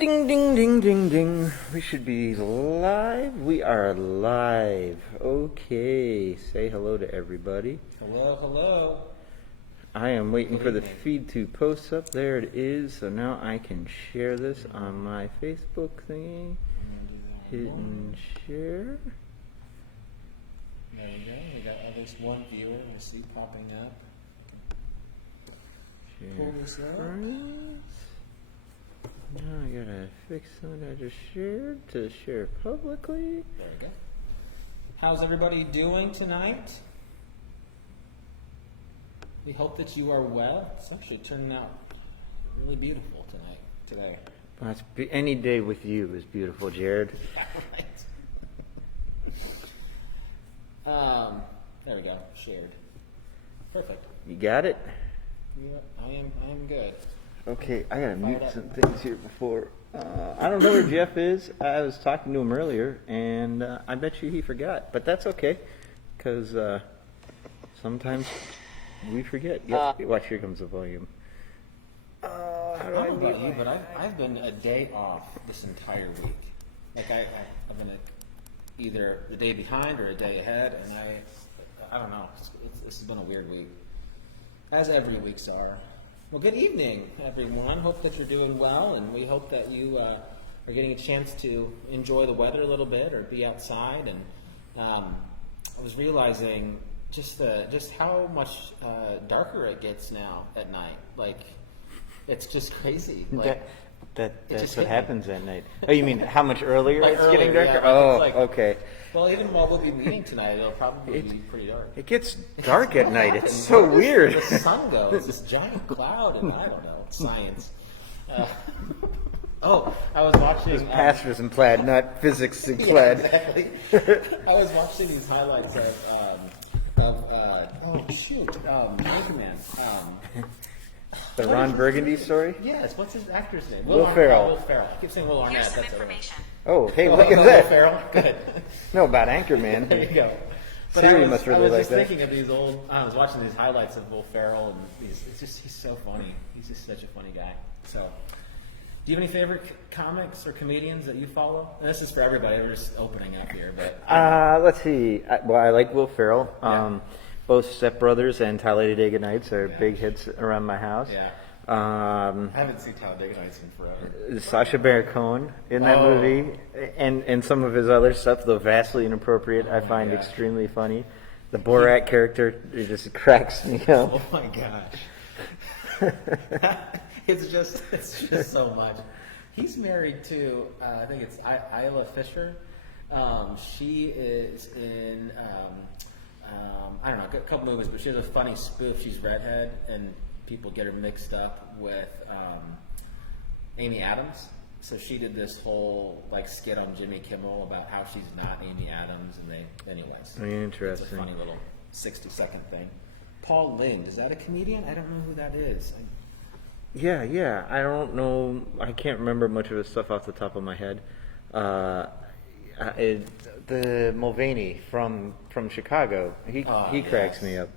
Ding, ding, ding, ding, ding. We should be live. We are live. Okay. Say hello to everybody. Hello, hello. I am waiting for the feed to post up. There it is. So now I can share this on my Facebook thingy. Hit and share. There we go. We got at least one viewer we see popping up. Pull this up. Friends. Now I gotta fix something I just shared to share publicly. There we go. How's everybody doing tonight? We hope that you are well. It's actually turning out really beautiful today. Well, any day with you is beautiful, Jared. Right. There we go. Shared. Perfect. You got it? Yeah, I am good. Okay, I gotta mute some things here before. I don't know where Jeff is. I was talking to him earlier, and I bet you he forgot. But that's okay, because sometimes we forget. Watch, here comes the volume. I don't know about you, but I've been a day off this entire week. Like I've been either a day behind or a day ahead, and I don't know. This has been a weird week, as every weeks are. Well, good evening, everyone. Hope that you're doing well, and we hope that you are getting a chance to enjoy the weather a little bit or be outside. And I was realizing just how much darker it gets now at night. Like, it's just crazy. Like, that's what happens at night. Oh, you mean how much earlier like it's early, getting darker? Yeah, okay. Well, even while we'll be meeting tonight, it'll probably be pretty dark. It gets dark at night. It's so weird. The sun goes, this giant cloud, and I don't know, science. I was watching... Pastors In Plaid, not Physics In Plaid. Yeah, exactly. I was watching these highlights of Man. The Ron Burgundy story? Yes, what's his actor's name? Will Ferrell. Will Ferrell. I keep saying Will Arnett. Here's some That's information. Oh, hey, look at Will that. Ferrell? Good. No, about Anchorman. There you go. But Siri I must really was like just that. thinking of these I was watching these highlights of Will Ferrell, and he's so funny. He's just such a funny guy. So, do you have any favorite comics or comedians that you follow? And this is for everybody. We're just opening up here, but Let's see. I like Will Ferrell. Yeah. Both Step Brothers and Talladega Nights are big hits around my house. yeah. I haven't seen Talladega Nights in forever. Sacha Baron Cohen in that movie, and some of his other stuff, though vastly inappropriate, I find extremely funny. The Borat character, it just cracks me up. Oh my gosh. It's just so much. He's married to, I think it's Isla Fisher. She is in, I don't know, a couple movies, but she has a funny spoof. She's redhead, and people get her mixed up with Amy Adams. So she did this whole skit on Jimmy Kimmel about how she's not Amy Adams, and anyways. Interesting. It's a funny little 60-second thing. Paul Lynde, is that a comedian? I don't know who that is. Yeah. I don't know. I can't remember much of his stuff off the top of my head. The Mulvaney from Chicago, he cracks me up.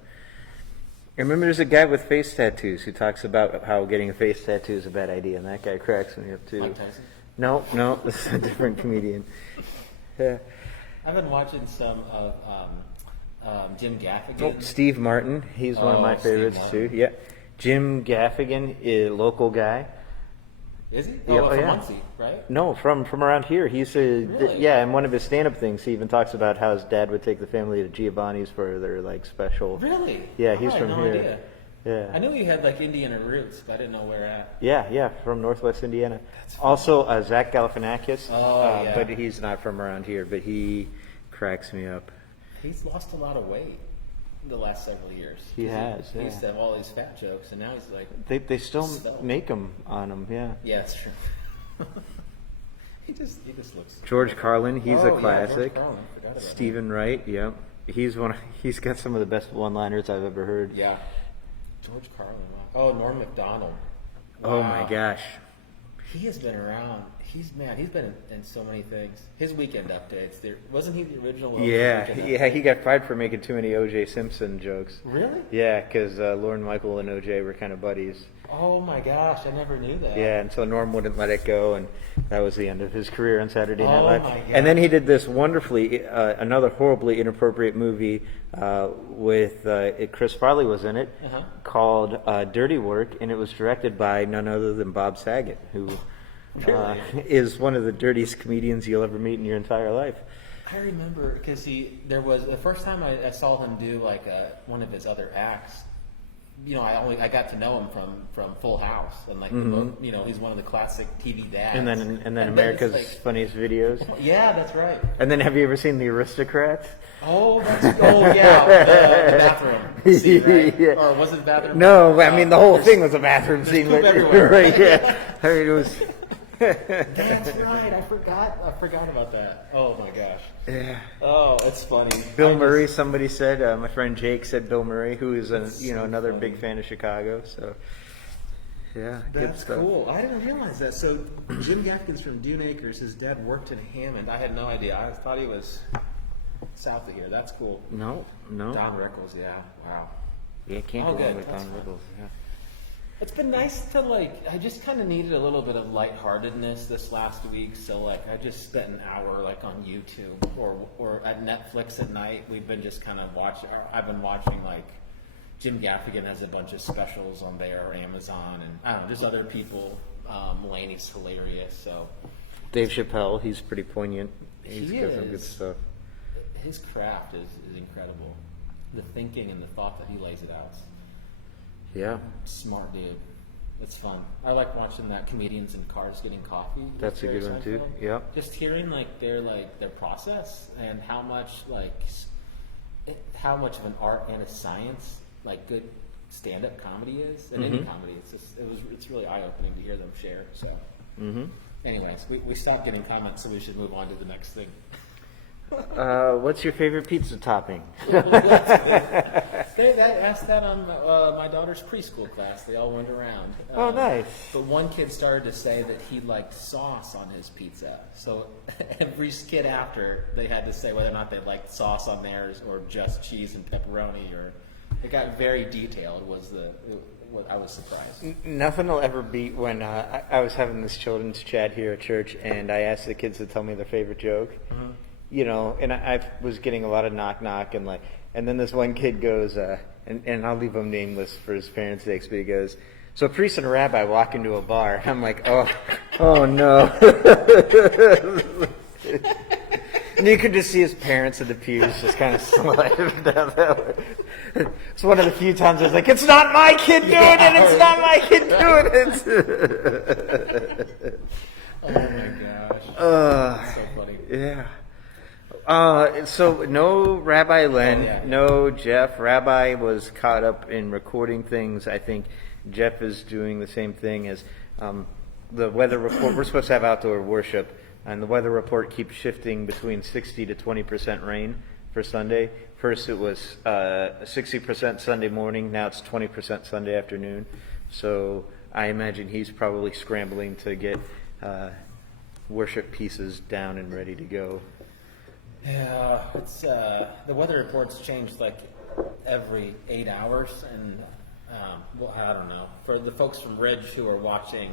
I remember there's a guy with face tattoos who talks about how getting a face tattoo is a bad idea, and that guy cracks me up too. Mike Tyson? No, this is a different comedian. Yeah. I've been watching some of Jim Gaffigan. Oh, Steve Martin, he's one of my Steve favorites Martin. too. Yeah, Jim Gaffigan, a local guy. Is he? Yeah, from yeah. Muncie, right? No, from around here. He's Really? in one of his stand-up things, he even talks about how his dad would take the family to Giovanni's for their special. Really? Yeah, he's I had from no here. idea. Yeah. I knew he had Indiana roots, but I didn't know where at. Yeah, from Northwest Indiana. Also, Zach Galifianakis. Oh, yeah. But he's not from around here, but he cracks me up. He's lost a lot of weight the last several years. He has, He yeah. used to have all these fat jokes, and now he's like... They still Svelte. make them on him, yeah. Yeah, it's true. he just looks... George Carlin, he's a classic. George Carlin, I forgot about Stephen Wright, yeah. He's got some of the best one-liners I've ever heard. him. Yeah. George Carlin, wow. Oh, Norm Macdonald. Oh Wow. my gosh. He has been around. He's been in so many things. His weekend updates. Wasn't he the original? Yeah, Weekend yeah, he got fired for making too many O.J. Simpson jokes. Really? Yeah, because Lorne Michael and O.J. were kind of buddies. Oh my gosh, I never knew that. Yeah, and so Norm wouldn't let it go, and that was the end of his career on Saturday Night Live. Oh my gosh. And then he did this wonderfully, another horribly inappropriate movie with Chris Farley was in it, called Dirty Work, and it was directed by none other than Bob Saget, who is one of the dirtiest comedians you'll ever meet in your entire life. I remember because there was the first time I saw him do like one of his other acts. You know, I got to know him from Full House, and like you know, he's one of the classic TV dads. And then America's Funniest Videos. Yeah, that's right. And then have you ever seen The Aristocrats? Yeah, the bathroom scene, right? Yeah. Or was it the bathroom? No, I mean the whole thing was a bathroom scene. poop everywhere. Right? Yeah, I mean it was. That's right. I forgot about that. Oh my gosh. Yeah. Oh, it's funny. Bill Murray. Somebody said. My friend Jake said Bill Murray, who is another big fan of Chicago. So. Yeah, good That's stuff. cool. I didn't realize that. So Jim Gaffigan's from Dune Acres. His dad worked in Hammond. I had no idea. I thought he was south of here. That's cool. No. Don Rickles. Yeah. Wow. Yeah, can't go good. wrong with That's Don fun. Rickles. Yeah. It's been nice to I just kind of needed a little bit of lightheartedness this last week. So I just spent an hour on YouTube or at Netflix at night. We've been just kind of watching. I've been watching Jim Gaffigan has a bunch of specials on there or Amazon, and I don't know, just other people. Mulaney's hilarious. So Dave Chappelle, he's pretty poignant. He's He got some good is. stuff. his craft is incredible. The thinking and the thought that he lays it out. Yeah. Smart dude. It's fun. I like watching that comedians in cars getting coffee. That's a Jerry good one too. Seinfeld. Yep. Just hearing their process and how much how much of an art and a science good stand-up comedy is, and any comedy. It's really eye-opening to hear them share. So, anyways, we stopped getting comments, so we should move on to the next thing. What's your favorite pizza topping? They asked that on my daughter's preschool class. They all went around. Oh, nice. But one kid started to say that he liked sauce on his pizza. So every kid after, they had to say whether or not they liked sauce on theirs or just cheese and pepperoni. Or it got very detailed. What I was surprised. Nothing will ever beat when I was having this children's chat here at church, and I asked the kids to tell me their favorite joke. You know, and I was getting a lot of knock, and then this one kid goes, and I'll leave him nameless for his parents' sakes, but he goes, so a priest and a rabbi walk into a bar. I'm like, oh no. And you could just see his parents in the pews just kind of sliding down that way. It's one of the few times I was like, it's not my kid doing it, it's not my kid doing it. Oh my gosh. That's so funny. Yeah. So no Rabbi Len, no Jeff. Rabbi was caught up in recording things. I think Jeff is doing the same thing as the weather report. We're supposed to have outdoor worship, and the weather report keeps shifting between 60 to 20% rain for Sunday. First it was 60% Sunday morning. Now it's 20% Sunday afternoon. So I imagine he's probably scrambling to get worship pieces down and ready to go. Yeah, it's the weather reports change every 8 hours, and I don't know. For the folks from Ridge who are watching,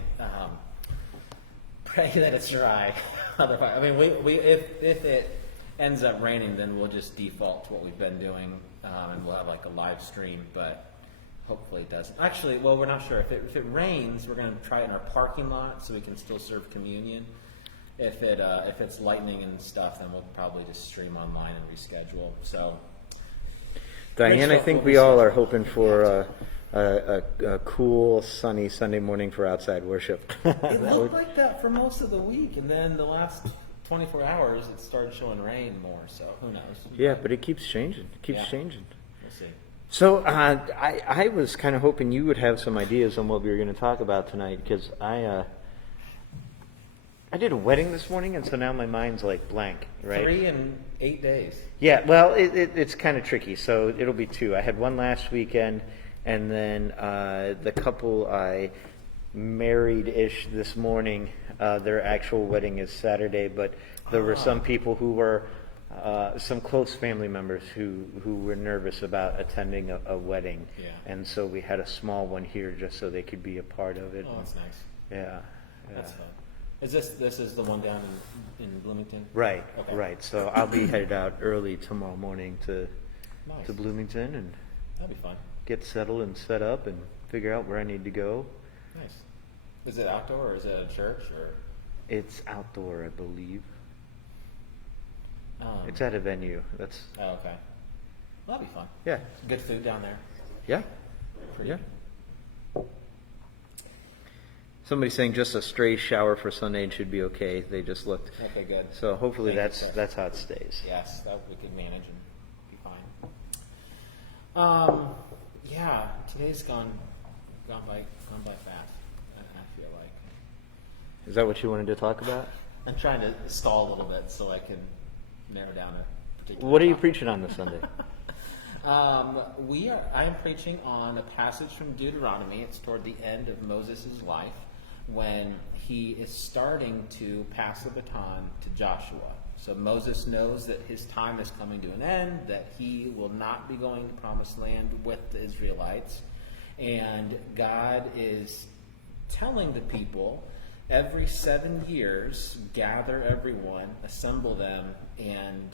pray that it's dry. Otherwise, I mean, if it ends up raining, then we'll just default to what we've been doing, and we'll have a live stream. But hopefully it doesn't. Actually, well, we're not sure. If it rains, we're going to try it in our parking lot so we can still serve communion. If it's lightning and stuff, then we'll probably just stream online and reschedule. So, Diane, I think we all are hoping for a cool, sunny Sunday morning for outside worship. It looked like that for most of the week, and then the last 24 hours, it started showing rain more. So who knows? Yeah, but it keeps changing. Changing. We'll see. So I was kind of hoping you would have some ideas on what we were going to talk about tonight, because I did a wedding this morning, and so now my mind's blank, right? 3 in 8 days. Yeah, well, it's kind of tricky, so it'll be 2. I had one last weekend, and then the couple I married-ish this morning. Their actual wedding is Saturday, but there were some people who were some close family members who were nervous about attending a wedding. Yeah. And so we had a small one here just so they could be a part of it. Oh, that's nice. Yeah. That's fun. Is this is the one down in Bloomington? Right, Okay. right. So I'll be headed out early tomorrow morning to Nice. Bloomington and That'd be fun. get settled and set up and figure out where I need to go. Nice. Is it outdoor or is it a church or? It's outdoor, I believe. Um, It's at a venue. That's Oh, okay. Well, that'd be fun. yeah, Good food down there. yeah, Pretty yeah. Somebody's saying just a stray shower for Sunday should be okay. They just looked. Okay, good. So hopefully Thank you, sir. that's how it stays. Yes, that we can manage and be fine. Yeah, today's gone by fast. I feel like Is that what you wanted to talk about? I'm trying to stall a little bit so I can narrow down a particular. What are you topic. preaching on this Sunday? I am preaching on a passage from Deuteronomy. It's toward the end of Moses' life when he is starting to pass the baton to Joshua. So Moses knows that his time is coming to an end, that he will not be going to Promised Land with the Israelites. And God is telling the people, every 7 years, gather everyone, assemble them, and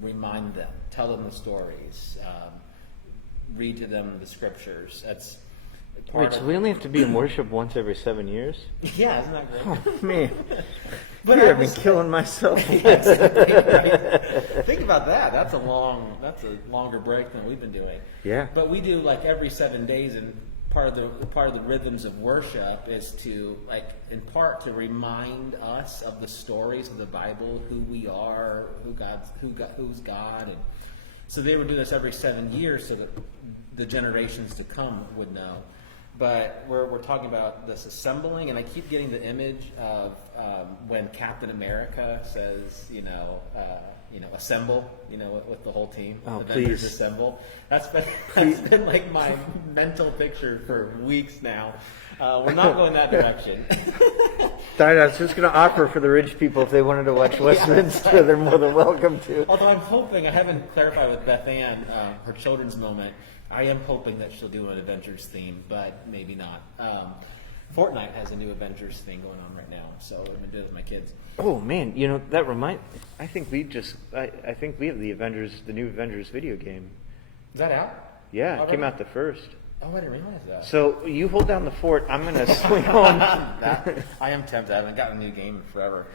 remind them, tell them the stories, read to them the scriptures. That's part Wait, so of, we only have to be in worship once every 7 years? yeah, isn't that great? Oh, man. But Here, I I've been was- killing myself. Yes, right. Think about that. That's a longer break than we've been doing. Yeah. But we do like every 7 days, and part of the rhythms of worship is to in part to remind us of the stories of the Bible, who we are, who's God, and so they would do this every 7 years so that the generations to come would know. But we're talking about this assembling, and I keep getting the image of when Captain America says, assemble, with the whole team. Oh, Avengers please. Assemble. That's been like my mental picture for weeks now. We're not going that direction. I was just going to offer for the rich people if they wanted to watch Westminster, they're more than welcome to. Although I'm hoping, I haven't clarified with Beth Ann, her children's moment, I am hoping that she'll do an Avengers theme, but maybe not. Fortnite has a new Avengers thing going on right now, so I'm going to do it with my kids. Oh man, that I think we have the new Avengers video game. Is that out? Yeah, it Already? came out the first. Oh, I didn't realize that. So you hold down the fort. I'm gonna swing on. I am tempted. I haven't gotten a new game in forever.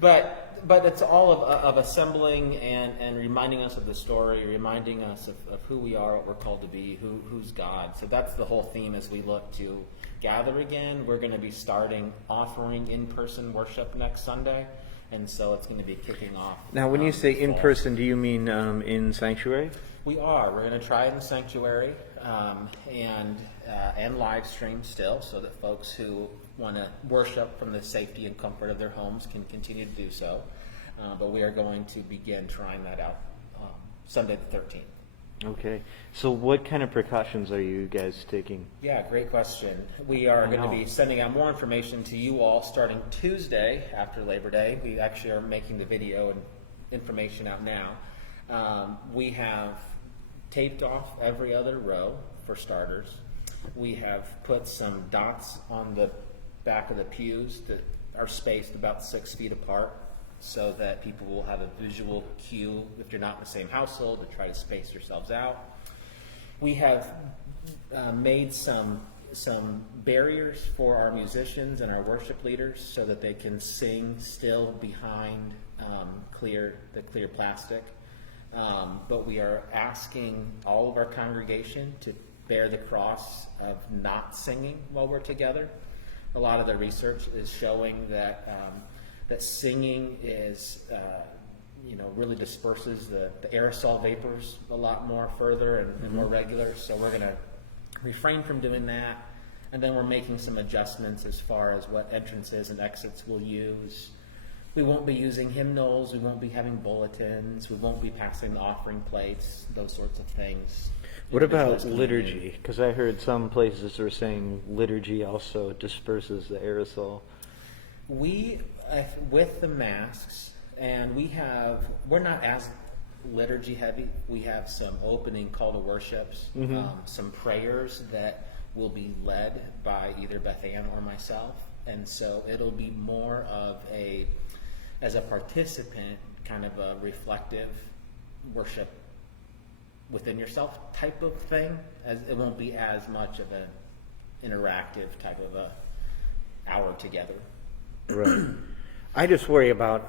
But it's all of assembling and reminding us of the story, reminding us of who we are, what we're called to be, who's God. So that's the whole theme as we look to gather again. We're going to be starting offering in-person worship next Sunday. And so it's going to be kicking off. Now, when you say in fall. person, do you mean in sanctuary? We are. We're going to try it in sanctuary and live stream still, so that folks who want to worship from the safety and comfort of their homes can continue to do so. But we are going to begin trying that out Sunday the 13th. Okay. So what kind of precautions are you guys taking? Yeah, great question. We are going to know. be sending out more information to you all starting Tuesday after Labor Day. We actually are making the video and information out now. We have taped off every other row for starters. We have put some dots on the back of the pews that are spaced about 6 feet apart so that people will have a visual cue if you're not in the same household to try to space yourselves out. We have made some barriers for our musicians and our worship leaders so that they can sing still behind the clear plastic. But we are asking all of our congregation to bear the cross of not singing while we're together. A lot of the research is showing that that singing is really disperses the aerosol vapors a lot more further and more regular. So we're going to refrain from doing that. And then we're making some adjustments as far as what entrances and exits we'll use. We won't be using hymnals. We won't be having bulletins. We won't be passing the offering plates, those sorts of things. What about individuals coming in. liturgy? Because I heard some places were saying liturgy also disperses the aerosol. We, with the masks, and we're not as liturgy heavy. We have some opening call to worships, some prayers that will be led by either Beth Ann or myself. And so it'll be more of as a participant, kind of a reflective worship within yourself type of thing. As it won't be as much of an interactive type of a hour together. Right. I just worry about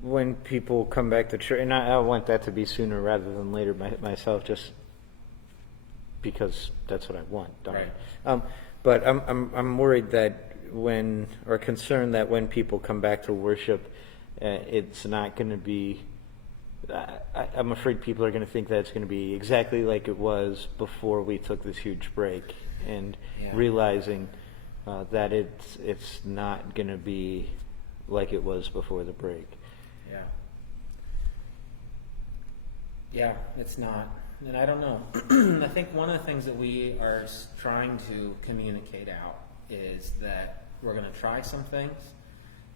when people come back to church, and I want that to be sooner rather than later myself, just because that's what I want. Right. But I'm worried that concerned that when people come back to worship, it's not going to be. I'm afraid people are going to think that it's going to be exactly like it was before we took this huge break, and realizing that it's not going to be like it was before the break. Yeah. Yeah, it's not. And I don't know. I think one of the things that we are trying to communicate out is that we're going to try some things,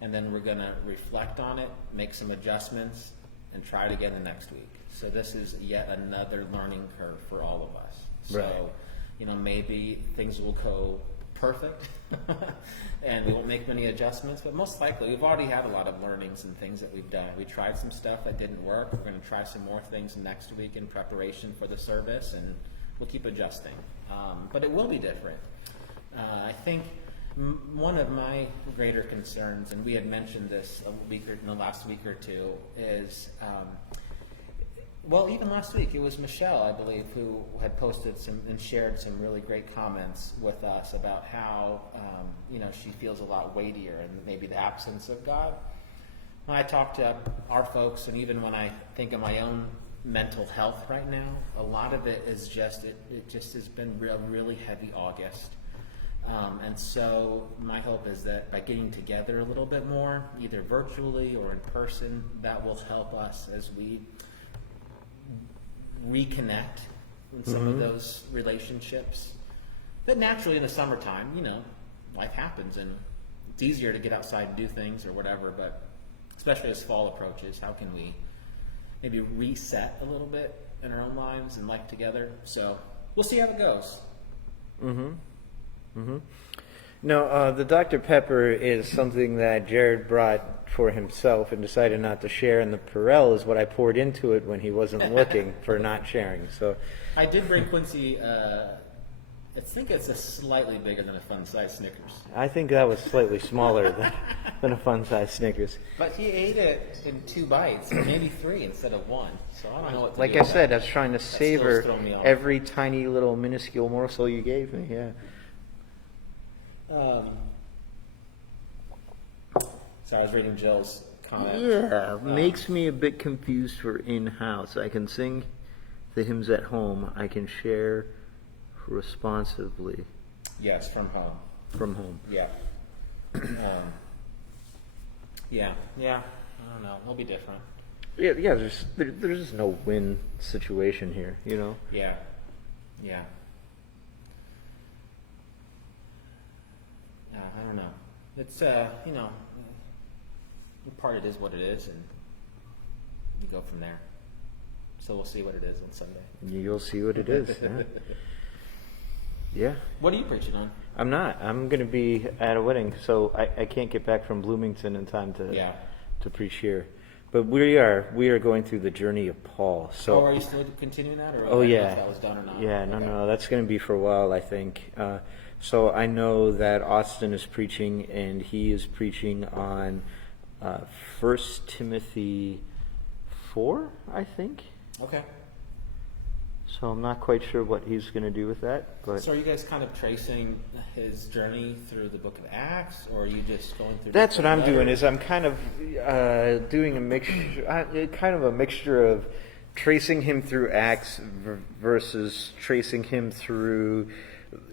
and then we're going to reflect on it, make some adjustments, and try it again the next week. So this is yet another learning curve for all of us. So, Right. Maybe things will go perfect and we won't make many adjustments, but most likely we've already had a lot of learnings and things that we've done. We tried some stuff that didn't work. We're going to try some more things next week in preparation for the service, and we'll keep adjusting. But it will be different. I think one of my greater concerns, and we had mentioned this in the last week or two, is even last week, it was Michelle, I believe, who had posted some and shared some really great comments with us about how, she feels a lot weightier and maybe the absence of God. When I talk to our folks, and even when I think of my own mental health right now, a lot of it is it just has been really heavy August. And so my hope is that by getting together a little bit more, either virtually or in person, that will help us as we reconnect in some of those relationships. But naturally in the summertime, life happens and it's easier to get outside and do things or whatever, but especially as fall approaches, how can we maybe reset a little bit in our own lives and life together? So we'll see how it goes. No, the Dr. Pepper is something that Jared brought for himself and decided not to share, and the Perel is what I poured into it when he wasn't looking for not sharing. So I did bring Quincy, I think it's a slightly bigger than a fun-sized Snickers. I think that was slightly smaller than a fun-sized Snickers. But he ate it in 2 bites, or maybe 3 instead of 1. So I don't know what to Like do I with said, that. I was trying to still savor throwing me off. every tiny little minuscule morsel you gave me, yeah. So I was reading Jill's comment. Yeah, makes me a bit confused for in-house. I can sing the hymns at home. I can share responsively Yes, from home. from home. Yeah. Yeah. I don't know. It'll be different. Yeah. There's just no win situation here, Yeah. I don't know. It's part it is what it is, and you go from there. So we'll see what it is on Sunday. You'll see what it is. Yeah. Yeah. What are you preaching on? I'm not. I'm going to be at a wedding, so I can't get back from Bloomington in time to preach here. But we are going through the journey of Paul. So are you still continuing that? Or oh I don't know yeah. if that was done or not. Yeah, Okay. no, that's going to be for a while, I think. So I know that Austin is preaching, and he is preaching on 1 Timothy 4, I think. Okay. So I'm not quite sure what he's going to do with that. But So are you guys kind of tracing his journey through the book of Acts, or are you just going through? that's what I'm doing. letters? Is I'm kind of doing a mixture of tracing him through Acts versus tracing him through,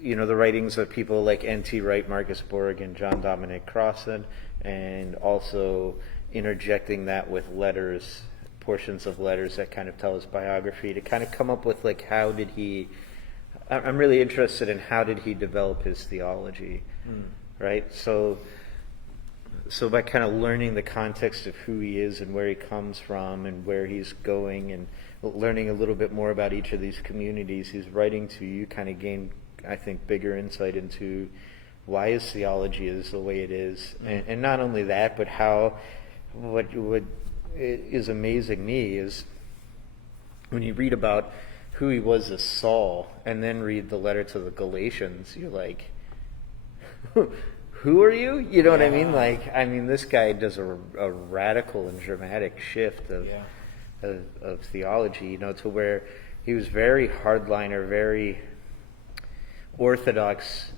the writings of people like N.T. Wright, Marcus Borg, and John Dominic Crossan, and also interjecting that with letters portions of letters that kind of tell his biography to kind of come up with like I'm really interested in how did he develop his theology, right? So by kind of learning the context of who he is and where he comes from and where he's going and learning a little bit more about each of these communities he's writing to, you kind of gain, I think, bigger insight into why his theology is the way it is. And not only that, but what is amazing me is when you read about who he was as Saul and then read the letter to the Galatians, you're like, who are you? You know what I mean? Like, this guy does a radical and dramatic shift of theology, to where he was very hardliner, very orthodox.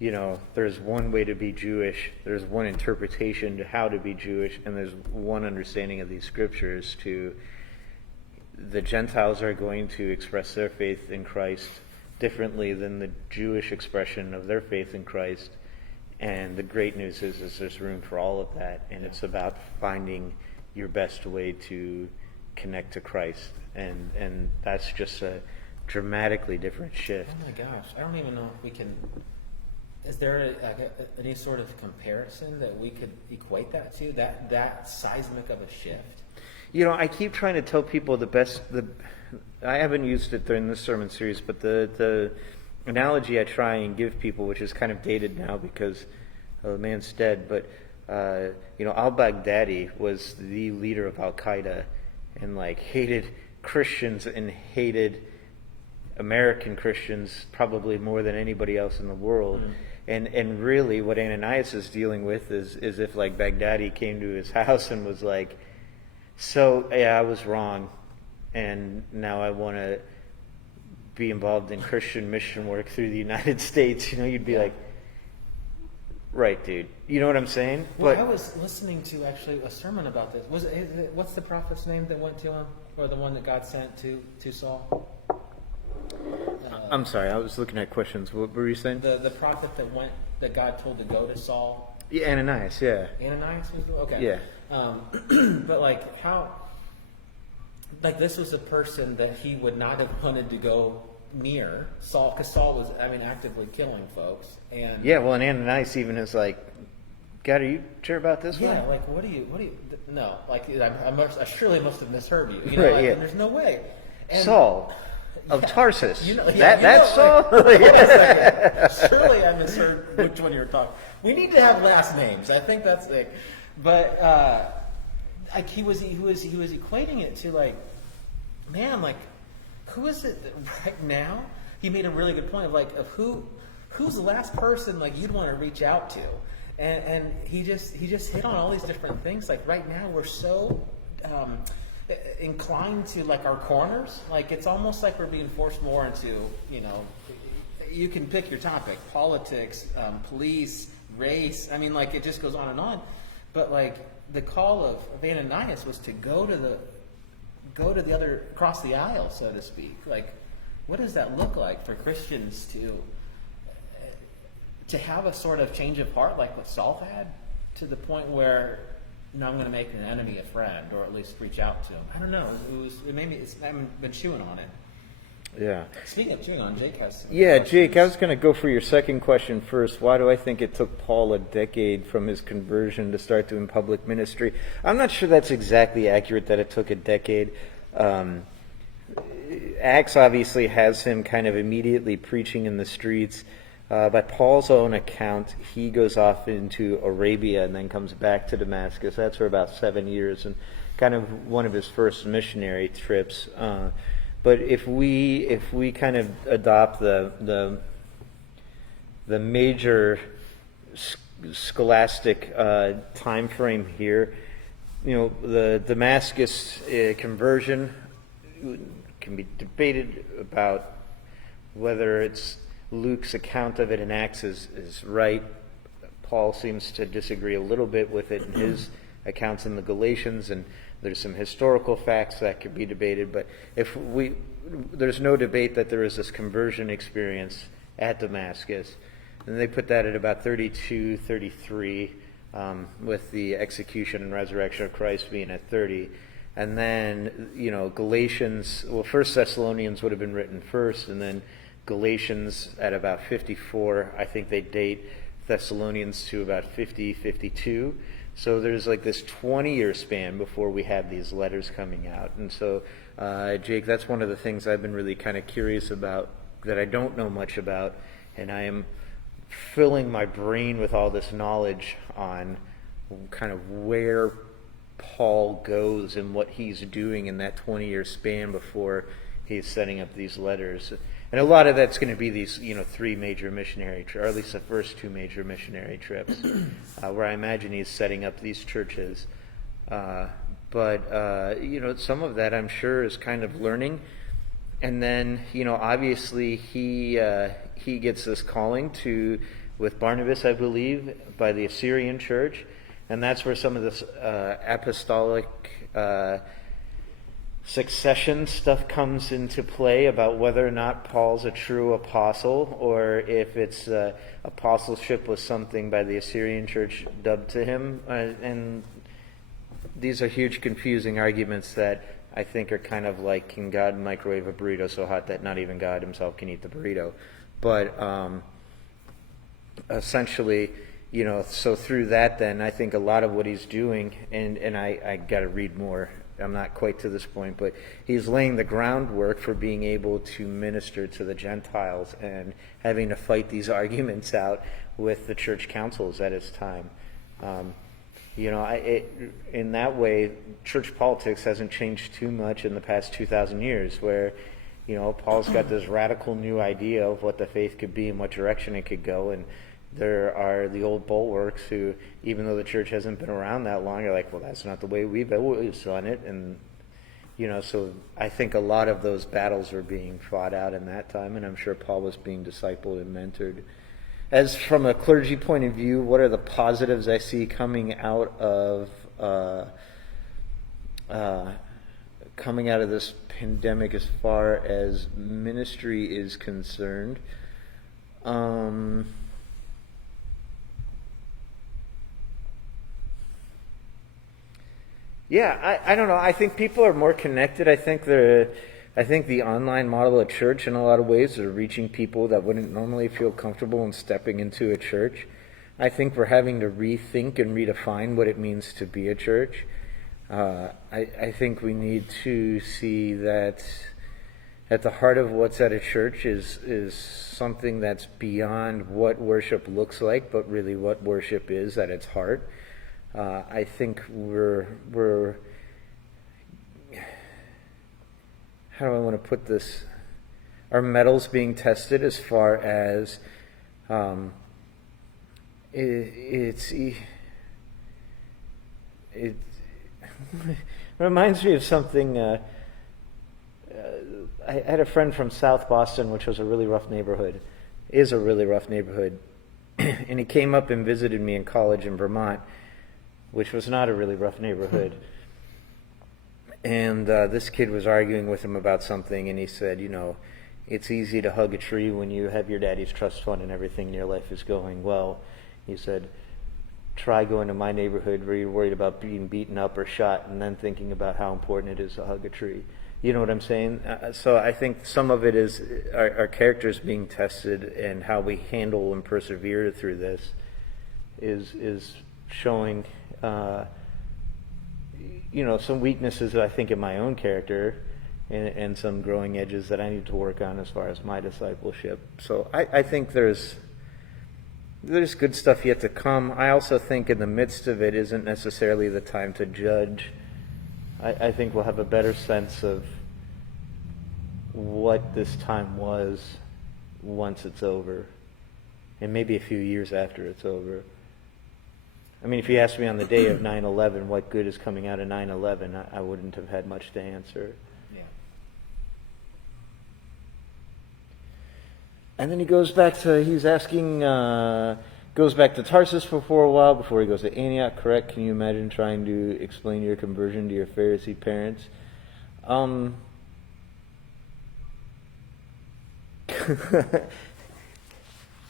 There's one way to be Jewish, there's one interpretation to how to be Jewish, and there's one understanding of these scriptures to the Gentiles are going to express their faith in Christ differently than the Jewish expression of their faith in Christ. And the great news is there's room for all of that, and it's about finding your best way to connect to Christ, and that's just a dramatically different shift. Oh my gosh, I don't even know if we can. Is there any sort of comparison that we could equate that to? That seismic of a shift? I keep trying to tell people I haven't used it during this sermon series, but the analogy I try and give people, which is kind of dated now because the man's dead, but al-Baghdadi was the leader of Al-Qaeda and hated Christians and hated American Christians probably more than anybody else in the world. And really what Ananias is dealing with is if Baghdadi came to his house and was like, so yeah, I was wrong, and now I want to be involved in Christian mission work through the United States, you'd be like, right, dude. You know what I'm saying? Well, I was listening to actually a sermon about this. What's the prophet's name that went to him, or the one that God sent to Saul? I'm sorry, I was looking at questions. What were you saying? The prophet that God told to go to Saul. Yeah, Ananias. Yeah. Ananias was okay. Yeah. But how? This was a person that he would not have wanted to go near Saul, because Saul was, actively killing folks. And yeah, well, and Ananias even is like, God, are you sure about this one? Yeah, what do you? No, I surely must have misheard you. Right, yeah. There's no way. And, Saul of Tarsus. That's Saul. Surely I misheard which one you were talking. We need to have last names. I think that's it. But he was equating it to man, who is it that right now? He made a really good point of who's the last person you'd want to reach out to, and he just hit on all these different things. Right now we're so inclined to our corners. It's almost like we're being forced more into you can pick your topic: politics, police, race. It just goes on and on. But the call of Ananias was to go to the other, across the aisle, so to speak. What does that look like for Christians to have a sort of change of heart like what Saul had, to the point where I'm going to make an enemy a friend, or at least reach out to him? I don't know. I haven't been chewing on it. Yeah. Speaking of chewing on, Jake has. Yeah, Jake, I was going to go for your second question first. Why do I think it took Paul a decade from his conversion to start doing public ministry? I'm not sure that's exactly accurate that it took a decade. Acts obviously has him kind of immediately preaching in the streets. By Paul's own account, he goes off into Arabia and then comes back to Damascus. That's for about 7 years, and kind of one of his first missionary trips. But if we kind of adopt the major scholastic time frame here, the Damascus conversion can be debated about whether it's Luke's account of it in Acts is right. Paul seems to disagree a little bit with it in his accounts in the Galatians, and there's some historical facts that could be debated. But there's no debate that there is this conversion experience at Damascus, and they put that at about 32, 33, with the execution and resurrection of Christ being at 30. And then, Galatians, well, First Thessalonians would have been written first, and then Galatians at about 54, I think they date Thessalonians to about 50, 52. So there's like this 20-year span before we have these letters coming out. And so, Jake, that's one of the things I've been really kind of curious about that I don't know much about, and I am filling my brain with all this knowledge on kind of where Paul goes and what he's doing in that 20-year span before he's setting up these letters. And a lot of that's going to be these, 3 major missionary trips, or at least the first 2 major missionary trips, where I imagine he's setting up these churches. But some of that I'm sure is kind of learning. And then, obviously he gets this calling with Barnabas, I believe, by the Assyrian church. And that's where some of this apostolic succession stuff comes into play about whether or not Paul's a true apostle, or if it's apostleship was something by the Assyrian church dubbed to him. And these are huge, confusing arguments that I think are kind of like, can God microwave a burrito so hot that not even God himself can eat the burrito? But essentially, so through that, then I think a lot of what he's doing, and I got to read more. I'm not quite to this point, but he's laying the groundwork for being able to minister to the Gentiles and having to fight these arguments out with the church councils at his time. In that way, church politics hasn't changed too much in the past 2,000 years, where, Paul's got this radical new idea of what the faith could be and what direction it could go, and there are the old bulwarks who, even though the church hasn't been around that long, are like, well, that's not the way we've always done it. And, so I think a lot of those battles were being fought out in that time, and I'm sure Paul was being discipled and mentored. As from a clergy point of view, what are the positives I see coming out of this pandemic as far as ministry is concerned? Yeah, I don't know. I think people are more connected. I think the online model of church, in a lot of ways, are reaching people that wouldn't normally feel comfortable in stepping into a church. I think we're having to rethink and redefine what it means to be a church. I think we need to see that at the heart of what's at a church is something that's beyond what worship looks like, but really what worship is at its heart. I think we're how do I want to put this? Our metals being tested as far as it reminds me of something. I had a friend from South Boston, which was a really rough neighborhood, and he came up and visited me in college in Vermont, which was not a really rough neighborhood. And this kid was arguing with him about something, and he said, it's easy to hug a tree when you have your daddy's trust fund and everything in your life is going well. He said, try going to my neighborhood where you're worried about being beaten up or shot, and then thinking about how important it is to hug a tree. You know what I'm saying? So I think some of it is our characters being tested, and how we handle and persevere through this is showing some weaknesses that I think in my own character, and some growing edges that I need to work on as far as my discipleship. So I think there's good stuff yet to come. I also think in the midst of it isn't necessarily the time to judge. I think we'll have a better sense of what this time was once it's over, and maybe a few years after it's over. I mean, if you asked me on the day of 9/11 what good is coming out of 9/11, I wouldn't have had much to answer. Yeah. And then he goes back to Tarsus for a while before he goes to Antioch, correct? Can you imagine trying to explain your conversion to your Pharisee parents?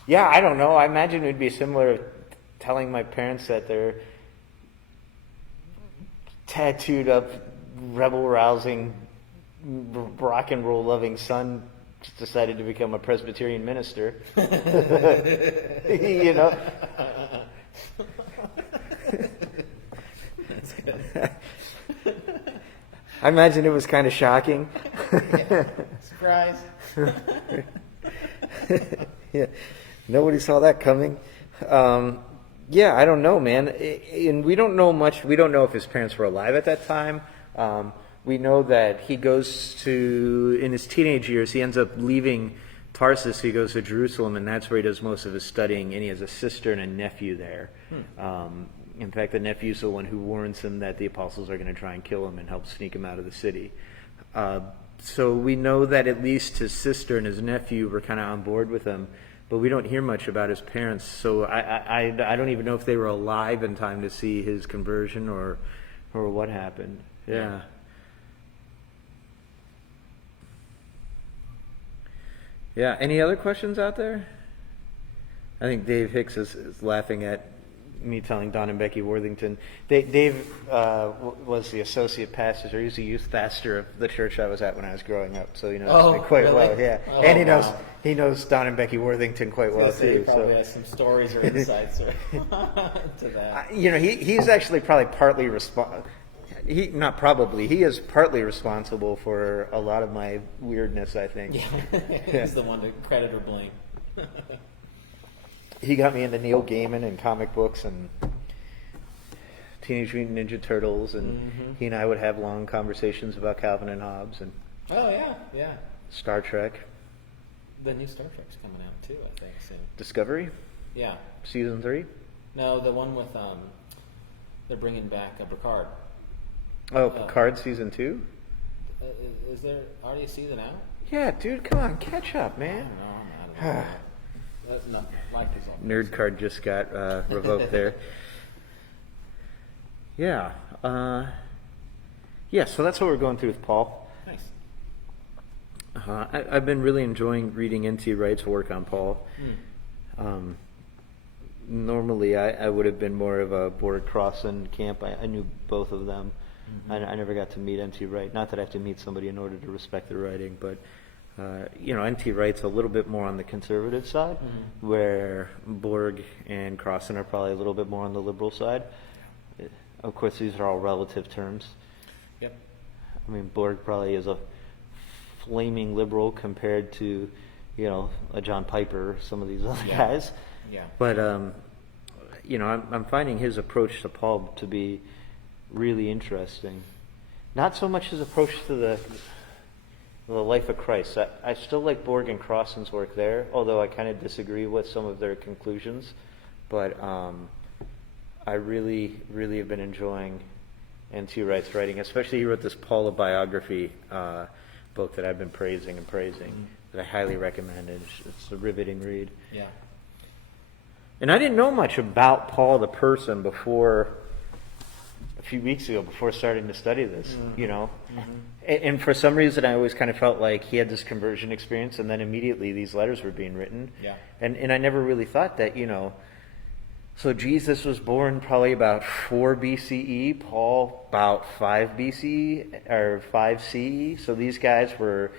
Yeah, I don't know. I imagine it would be similar to telling my parents that their tattooed up rebel-rousing, rock and roll loving son just decided to become a Presbyterian minister. You know? That's good. I imagine it was kind of shocking. Yeah. Surprise. Yeah, nobody saw that coming. Yeah, I don't know, man. And we don't know much. We don't know if his parents were alive at that time. We know that he goes to, in his teenage years, he ends up leaving Tarsus. He goes to Jerusalem, and that's where he does most of his studying. And he has a sister and a nephew there. In fact, the nephew's the one who warns him that the apostles are going to try and kill him and help sneak him out of the city. So we know that at least his sister and his nephew were kind of on board with him, but we don't hear much about his parents. So I don't even know if they were alive in time to see his conversion or what happened. Yeah. Yeah. Any other questions out there? I think Dave Hicks is laughing at me telling Don and Becky Worthington. Dave was the associate pastor, or he was the youth pastor of the church I was at when I was growing up, so he knows me quite really? well. Yeah, Oh, and wow. he knows Don and Becky Worthington quite well He too. probably So has some stories or insights to that. he's actually probably partly He is partly responsible for a lot of my weirdness, I think. Yeah. He's the one to credit or blame. He got me into Neil Gaiman and comic books and Teenage Mutant Ninja Turtles, and he and I would have long conversations about Calvin and Hobbes and Oh yeah. Star Trek, The new Star Trek's coming out too, I think, soon. Discovery, Yeah. season 3. No, the one with they're bringing back Picard. Oh, Picard season 2. Is there already a season out? Yeah, dude, come on, catch up, I man. don't know. That's not like this all. Nerd card just got revoked there. Yeah. Yeah, so that's what we're going through with Paul. Nice. I've been really enjoying reading N.T. Wright's work on Paul. Normally, I would have been more of a Borg Crossan camp. I knew both of them. I never got to meet N.T. Wright. Not that I have to meet somebody in order to respect their writing, but N.T. Wright's a little bit more on the conservative side, where Borg and Crossan are probably a little bit more on the liberal side. Of course, these are all relative terms. Yep. I mean, Borg probably is a flaming liberal compared to, a John Piper or some of these other guys. Yeah. But, I'm finding his approach to Paul to be really interesting. Not so much his approach to the life of Christ. I still like Borg and Crossan's work there, although I kind of disagree with some of their conclusions. But I really, really have been enjoying N.T. Wright's writing. Especially he wrote this Paul biography book that I've been praising that I highly recommend. It's a riveting read. Yeah. And I didn't know much about Paul the person before a few weeks ago, before starting to study this, And for some reason, I always kind of felt like he had this conversion experience, and then immediately these letters were being written. Yeah. And I never really thought that, so Jesus was born probably about 4 BCE, Paul about 5 BCE, or 5 CE. So these guys were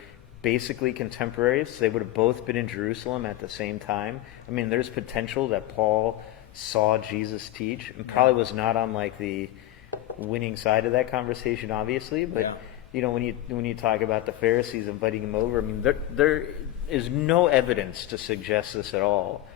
basically contemporaries. They would have both been in Jerusalem at the same time. I mean, there's potential that Paul saw Jesus teach, and probably was not on like the winning side of that conversation, obviously. But when you talk about the Pharisees inviting him over, I mean, there is no evidence to suggest this at all.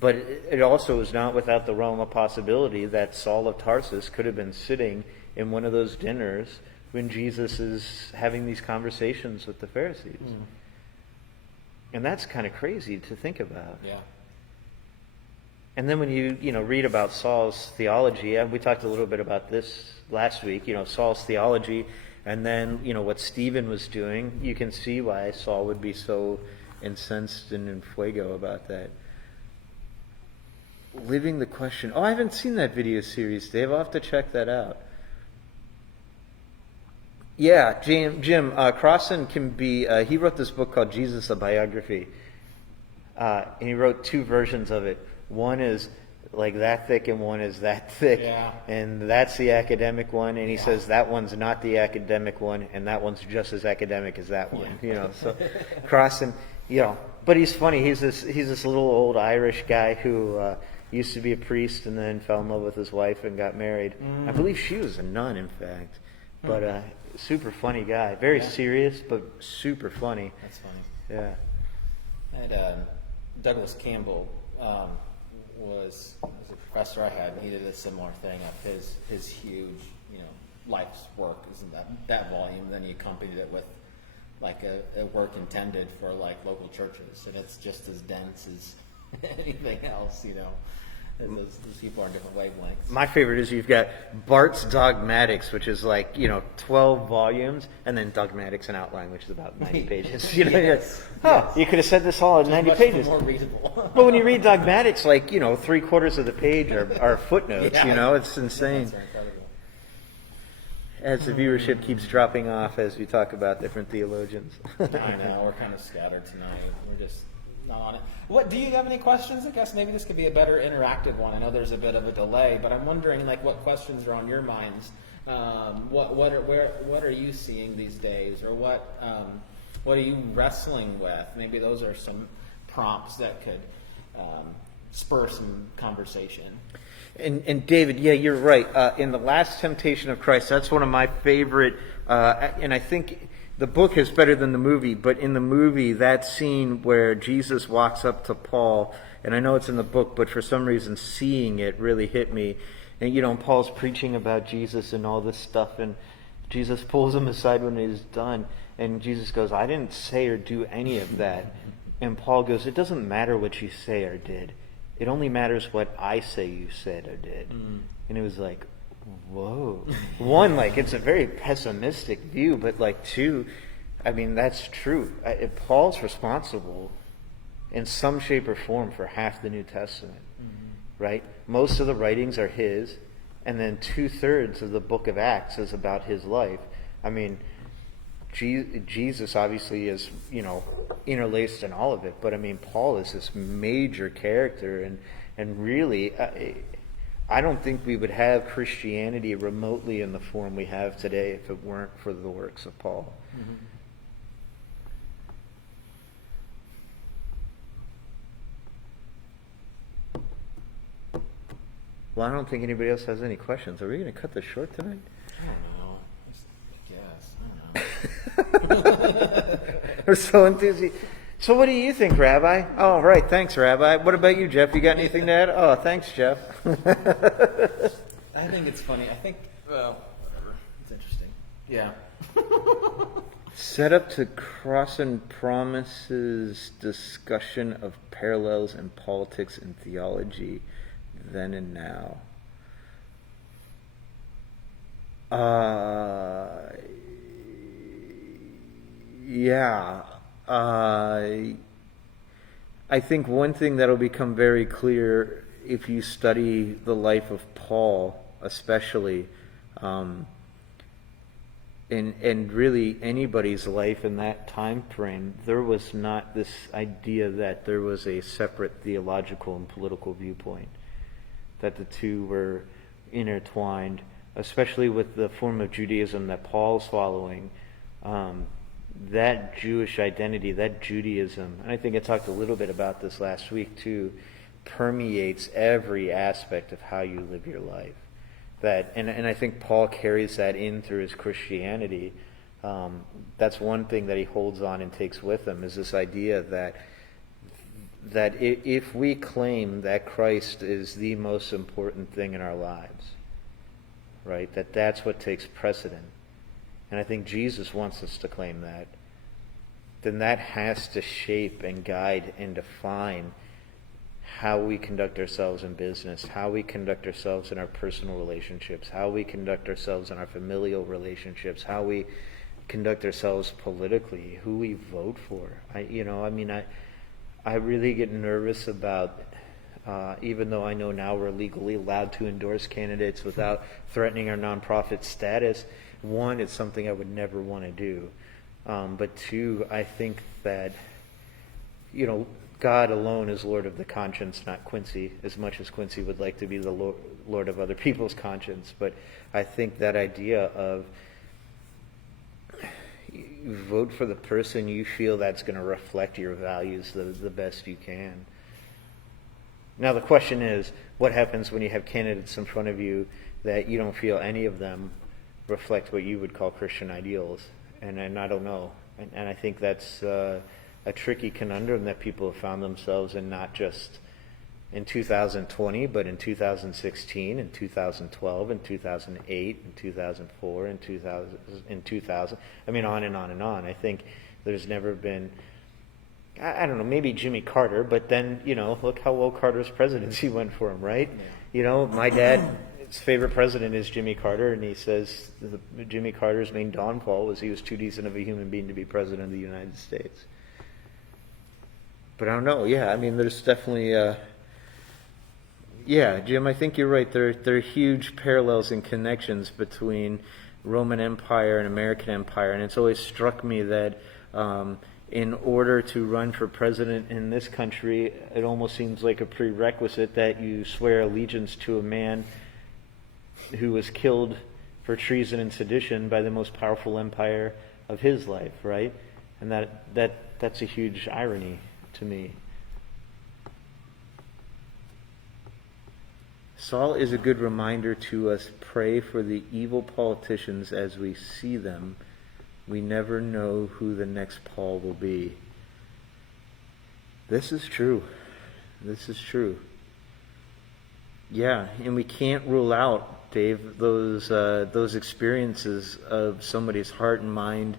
But it also is not without the realm of possibility that Saul of Tarsus could have been sitting in one of those dinners when Jesus is having these conversations with the Pharisees. And that's kind of crazy to think about. Yeah. And then when you read about Saul's theology, and we talked a little bit about this last week, Saul's theology, and then, what Stephen was doing, you can see why Saul would be so incensed and in fuego about that. Living the Question. Oh, I haven't seen that video series, Dave. I'll have to check that out. Yeah, Jim, Crossan can be, he wrote this book called Jesus, a Biography. And he wrote 2 versions of it. One is like that thick and one is that thick. Yeah. And that's the academic one. And he Yeah. says that one's not the academic one, and that one's just as academic as that one. So crossing, but he's funny. He's this little old Irish guy who used to be a priest and then fell in love with his wife and got married. I believe she was a nun, in fact. But super funny guy. Very serious, but super funny. That's funny. Yeah. And Douglas Campbell was a professor I had, and he did a similar thing of his huge, life's work isn't that volume. Then he accompanied it with like a work intended for like local churches, and it's just as dense as anything else, And those people are on different wavelengths. My favorite is you've got Bart's Dogmatics, which is like 12 volumes, and then Dogmatics and Outline, which is about 90 pages. Yes. You could have said this all in 90 pages. More readable. But when you read Dogmatics, like 3/4 of the page are footnotes. It's insane. That's incredible. As the viewership keeps dropping off as we talk about different theologians. I know, we're kind of scattered tonight. We're just not on it. Do you have any questions? I guess maybe this could be a better interactive one. I know there's a bit of a delay, but I'm wondering what questions are on your minds. What are you seeing these days, or what are you wrestling with? Maybe those are some prompts that could spur some conversation. And David, you're right. In The Last Temptation of Christ, that's one of my favorite, and I think the book is better than the movie, but in the movie, that scene where Jesus walks up to Paul, and I know it's in the book, but for some reason seeing it really hit me. And Paul's preaching about Jesus and all this stuff, and Jesus pulls him aside when he's done, and Jesus goes, "I didn't say or do any of that." And Paul goes, "It doesn't matter what you say or did. It only matters what I say you said or did." And it was like, whoa. One, it's a very pessimistic view, but two, that's true. Paul's responsible in some shape or form for half the New Testament, right? Most of the writings are his, and then 2/3 of the book of Acts is about his life. Jesus obviously is, interlaced in all of it, but Paul is this major character, and really, I don't think we would have Christianity remotely in the form we have today if it weren't for the works of Paul. Well, I don't think anybody else has any questions. Are we going to cut this short tonight? I don't know. I guess. We're so enthusiastic. So what do you think, Rabbi? Oh, right. Thanks, Rabbi. What about you, Jeff? You got anything to add? Oh, thanks, Jeff. I think it's funny. Whatever. It's interesting. Yeah. Set up to Cross and Promises discussion of parallels in politics and theology then and now. Yeah. I think one thing that'll become very clear if you study the life of Paul, especially, and really anybody's life in that time frame, there was not this idea that there was a separate theological and political viewpoint, that the two were intertwined, especially with the form of Judaism that Paul's following. That Jewish identity, that Judaism, and I think I talked a little bit about this last week too, permeates every aspect of how you live your life. And I think Paul carries that in through his Christianity. That's one thing that he holds on and takes with him, is this idea that if we claim that Christ is the most important thing in our lives, right, that's what takes precedent. And I think Jesus wants us to claim that. Then that has to shape and guide and define how we conduct ourselves in business, how we conduct ourselves in our personal relationships, how we conduct ourselves in our familial relationships, how we conduct ourselves politically, who we vote for. I really get nervous about, even though I know now we're legally allowed to endorse candidates without threatening our nonprofit status. One, it's something I would never want to do. But two, I think that, God alone is Lord of the conscience, not Quincy, as much as Quincy would like to be the Lord of other people's conscience. But I think that idea of you vote for the person you feel that's going to reflect your values the best you can. Now the question is, what happens when you have candidates in front of you that you don't feel any of them reflect what you would call Christian ideals? And I don't know. And I think that's a tricky conundrum that people have found themselves in, not just in 2020, but in 2016, in 2012, in 2008, in 2004, in 2000. I mean, on and on and on. I think there's never been, I don't know, maybe Jimmy Carter, but then, look how well Carter's presidency went for him, right? Yeah. My dad's favorite president is Jimmy Carter, and he says Jimmy Carter's main downfall was he was too decent of a human being to be president of the United States. But I don't know. Yeah, I mean, there's definitely, yeah, Jim, I think you're right. There are huge parallels and connections between Roman Empire and American Empire, and it's always struck me that in order to run for president in this country, it almost seems like a prerequisite that you swear allegiance to a man who was killed for treason and sedition by the most powerful empire of his life, right? And that's a huge irony to me. Saul is a good reminder to us: pray for the evil politicians as we see them. We never know who the next Paul will be. This is true. This is true. Yeah, and we can't rule out, Dave, those experiences of somebody's heart and mind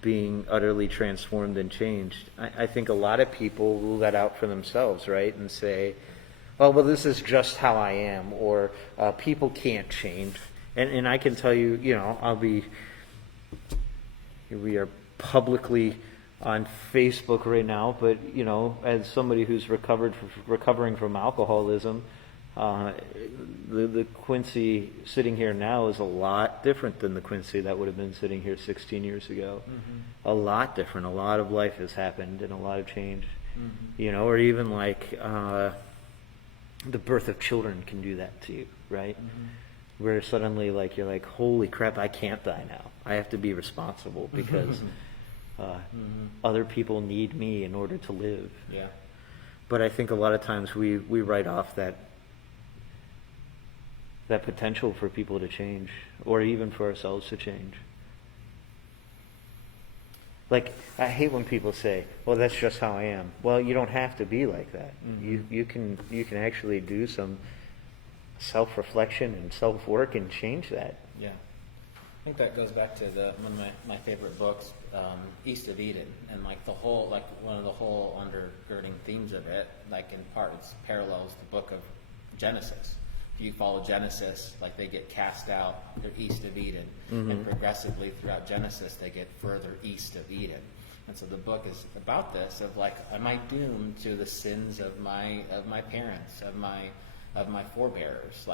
being utterly transformed and changed. I think a lot of people rule that out for themselves, right? And say, oh, well, this is just how I am, or people can't change. And I can tell you, we are publicly on Facebook right now, but, as somebody who's recovering from alcoholism, the Quincy sitting here now is a lot different than the Quincy that would have been sitting here 16 years ago. Mm-hmm. A lot different. A lot of life has happened and a lot of change. Mm-hmm. Or even like the birth of children can do that to you, right? Mm-hmm. Where suddenly you're like, holy crap, I can't die now. I have to be responsible because other people need me in order to live. Yeah. But I think a lot of times we write off that potential for people to change, or even for ourselves to change. I hate when people say, well, that's just how I am. Well, you don't have to be like that. Mm-hmm. You can actually do some self-reflection and self-work and change that. Yeah. I think that goes back to one of my favorite books, East of Eden, and one of the whole undergirding themes of it, in parts, parallels the book of Genesis. If you follow Genesis, they get cast out, they're east of Eden, mm-hmm. and progressively throughout Genesis, they get further east of Eden. And so the book is about this of am I doomed to the sins of my parents, of my forebears?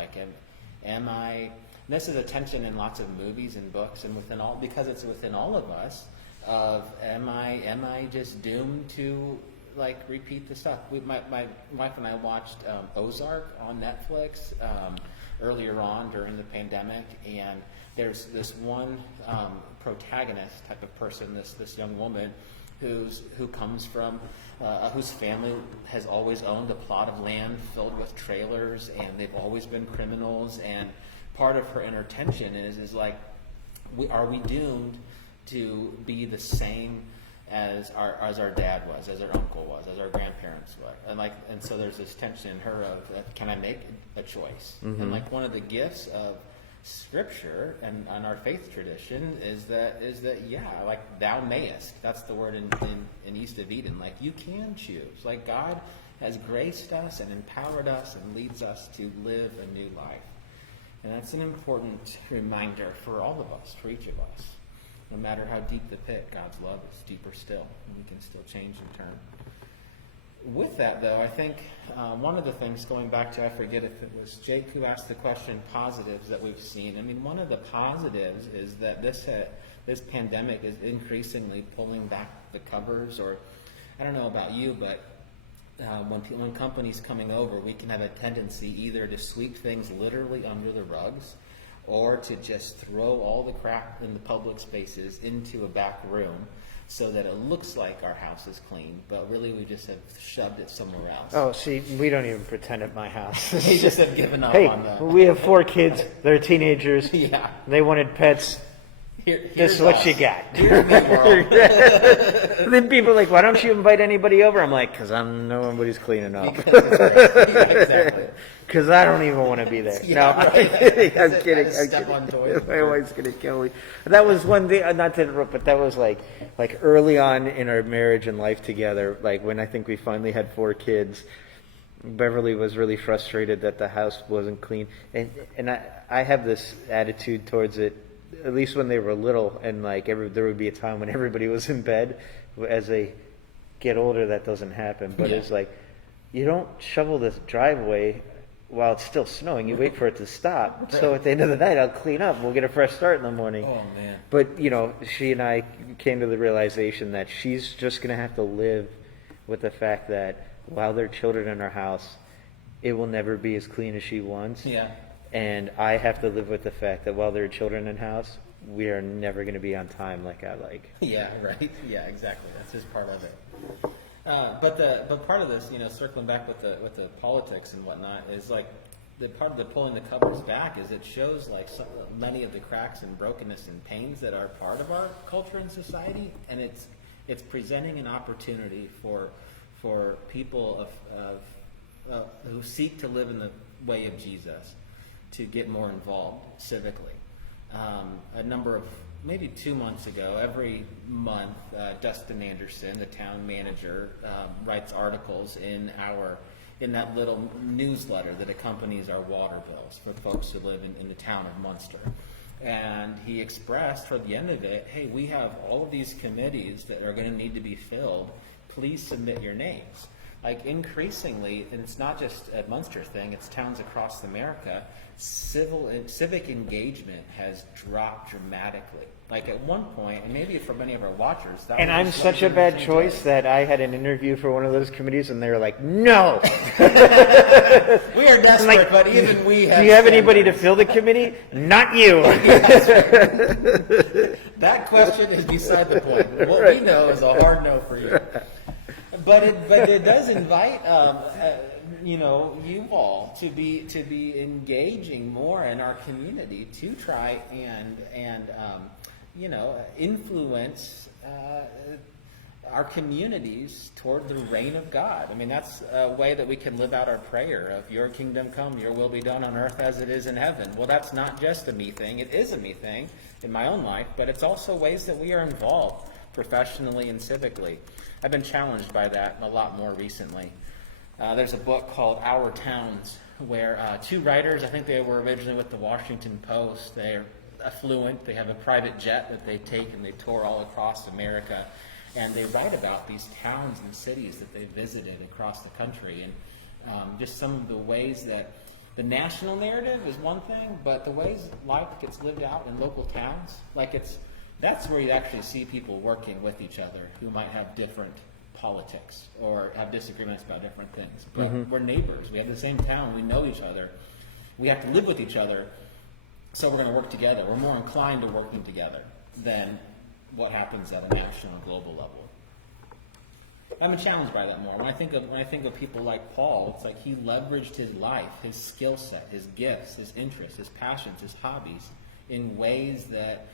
Am I? And this is a tension in lots of movies and books, and because it's within all of us. Am I just doomed to repeat the stuff? My wife and I watched Ozark on Netflix earlier on during the pandemic, and there's this one protagonist type of person, this young woman who comes from whose family has always owned a plot of land filled with trailers, and they've always been criminals. And part of her inner tension is are we doomed to be the same as our dad was, as our uncle was, as our grandparents were, and so there's this tension in her of can I make a choice? Mm-hmm. And one of the gifts of Scripture and our faith tradition is that thou mayest. That's the word in East of Eden. You can choose. God has graced us and empowered us and leads us to live a new life, and that's an important reminder for all of us, for each of us. No matter how deep the pit, God's love is deeper still, and we can still change and turn. With that, though, I think one of the things, going back to, I forget if it was Jake who asked the question, positives that we've seen. I mean, one of the positives is that this pandemic is increasingly pulling back the covers, or I don't know about you, but when companies coming over, we can have a tendency either to sweep things literally under the rugs, or to just throw all the crap in the public spaces into a back room so that it looks like our house is clean, but really we just have shoved it somewhere else. Oh, see, we don't even pretend at my house. We just have given up Hey, on that. we have 4 kids. They're teenagers. Yeah. They wanted pets. This Here's is what us. you got. Here's me, world. Then people are like, why don't you invite anybody over? I'm like, because I'm nobody's cleaning up. Because it's crazy. Yeah, exactly. Because I don't even want to be there. Yeah, No, right. I'm kidding. I I'm step on kidding. toys. My wife's gonna kill me. That was one thing. Not to interrupt, but that was like early on in our marriage and life together. Like when I think we finally had 4 kids, Beverly was really frustrated that the house wasn't clean, and I have this attitude towards it. At least when they were little, and like there would be a time when everybody was in bed. As they get older, that doesn't happen. But it's like, you don't shovel this driveway while it's still snowing. You wait for it to stop. So at the end of the night, I'll clean up. We'll get a fresh start in the morning. Oh, man. But she and I came to the realization that she's just going to have to live with the fact that while there are children in our house, it will never be as clean as she wants. Yeah. And I have to live with the fact that while there are children in the house, we are never going to be on time like I like. Yeah, right. Yeah, exactly. That's just part of it. But part of this, circling back with the politics and whatnot, is like the part of the pulling the covers back is it shows like many of the cracks and brokenness and pains that are part of our culture and society, and it's presenting an opportunity for people who seek to live in the way of Jesus to get more involved civically. A number of, maybe 2 months ago, every month, Dustin Anderson, the town manager, writes articles in that little newsletter that accompanies our water bills for folks who live in the town of Munster. And he expressed toward the end of it, hey, we have all of these committees that are going to need to be filled. Please submit your names. Like increasingly, and it's not just a Munster thing, it's towns across America, civic engagement has dropped dramatically. Like at one point, and maybe for many of our watchers, that And was I'm just such a what bad we choice did. that I had an interview for one of those committees, and they were like, "No." We are desperate, Like, but even we have. Do you have anybody to standards. fill the committee? Not you. That question is beside the point. What we know is a hard no for you. But it does invite you all to be engaging more in our community to try and influence our communities toward the reign of God. I mean, that's a way that we can live out our prayer of your kingdom come, your will be done on earth as it is in heaven. Well, that's not just a me thing. It is a me thing in my own life, but it's also ways that we are involved professionally and civically. I've been challenged by that a lot more recently. There's a book called Our Towns where 2 writers, I think they were originally with the Washington Post, they're affluent, they have a private jet that they take and they tour all across America, and they write about these towns and cities that they visited across the country, and just some of the ways that the national narrative is one thing, but the ways life gets lived out in local towns, that's where you actually see people working with each other who might have different politics or have disagreements about different things. But we're neighbors. We have the same town. We know each other. We have to live with each other, so we're going to work together. We're more inclined to working together than what happens at a national and global level. I'm challenged by that more. When I think of people like Paul, it's like he leveraged his life, his skill set, his gifts, his interests, his passions, his hobbies in ways that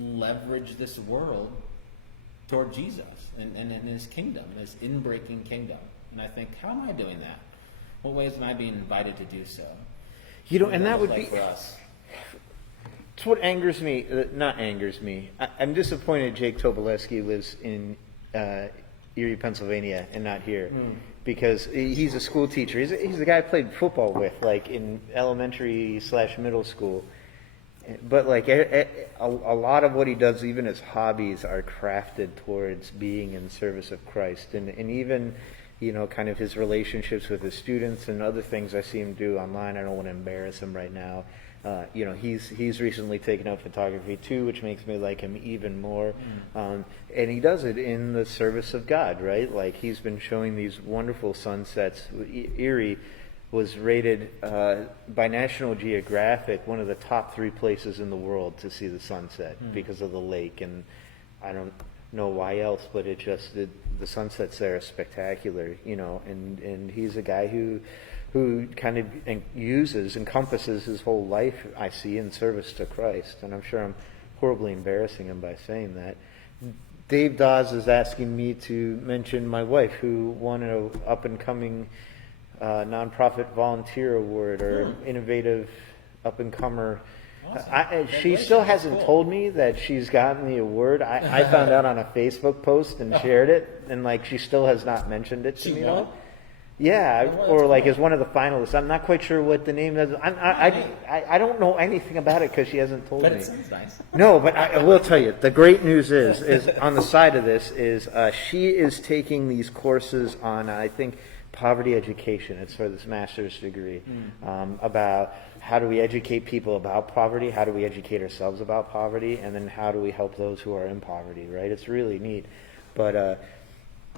leverage this world toward Jesus and in his kingdom, this inbreaking kingdom. And I think, how am I doing that? What ways am I being invited to do so? And that would be for us. It's what angers me. Not angers me. I'm disappointed Jake Tobolewski lives in Erie, Pennsylvania, and not here, because he's a school teacher. He's the guy I played football with, like in elementary / middle school. But like a lot of what he does, even his hobbies, are crafted towards being in service of Christ, and even kind of his relationships with his students and other things I see him do online. I don't want to embarrass him right now, He's recently taken up photography too, which makes me like him even more. And he does it in the service of God, right? Like he's been showing these wonderful sunsets. Erie was rated by National Geographic one of the top 3 places in the world to see the sunset because of the lake, and I don't know why else, but the sunsets there are spectacular, and he's a guy who kind of encompasses his whole life, I see, in service to Christ. And I'm sure I'm horribly embarrassing him by saying that. Dave Dawes is asking me to mention my wife, who won an up-and-coming nonprofit volunteer award or innovative up-and-comer. Awesome. She still hasn't told me that she's gotten the award. I found out on a Facebook post and shared it, and like she still has not mentioned it to me. Won? Yeah, Oh, or like cool. as one of the finalists. I'm not quite sure what the name is. I don't know anything about it because she hasn't told But me. it sounds nice. No, but I will tell you, the great news is on the side of this is she is taking these courses on, I think, poverty education. It's for this master's degree about how do we educate people about poverty, how do we educate ourselves about poverty, and then how do we help those who are in poverty, right? It's really neat. But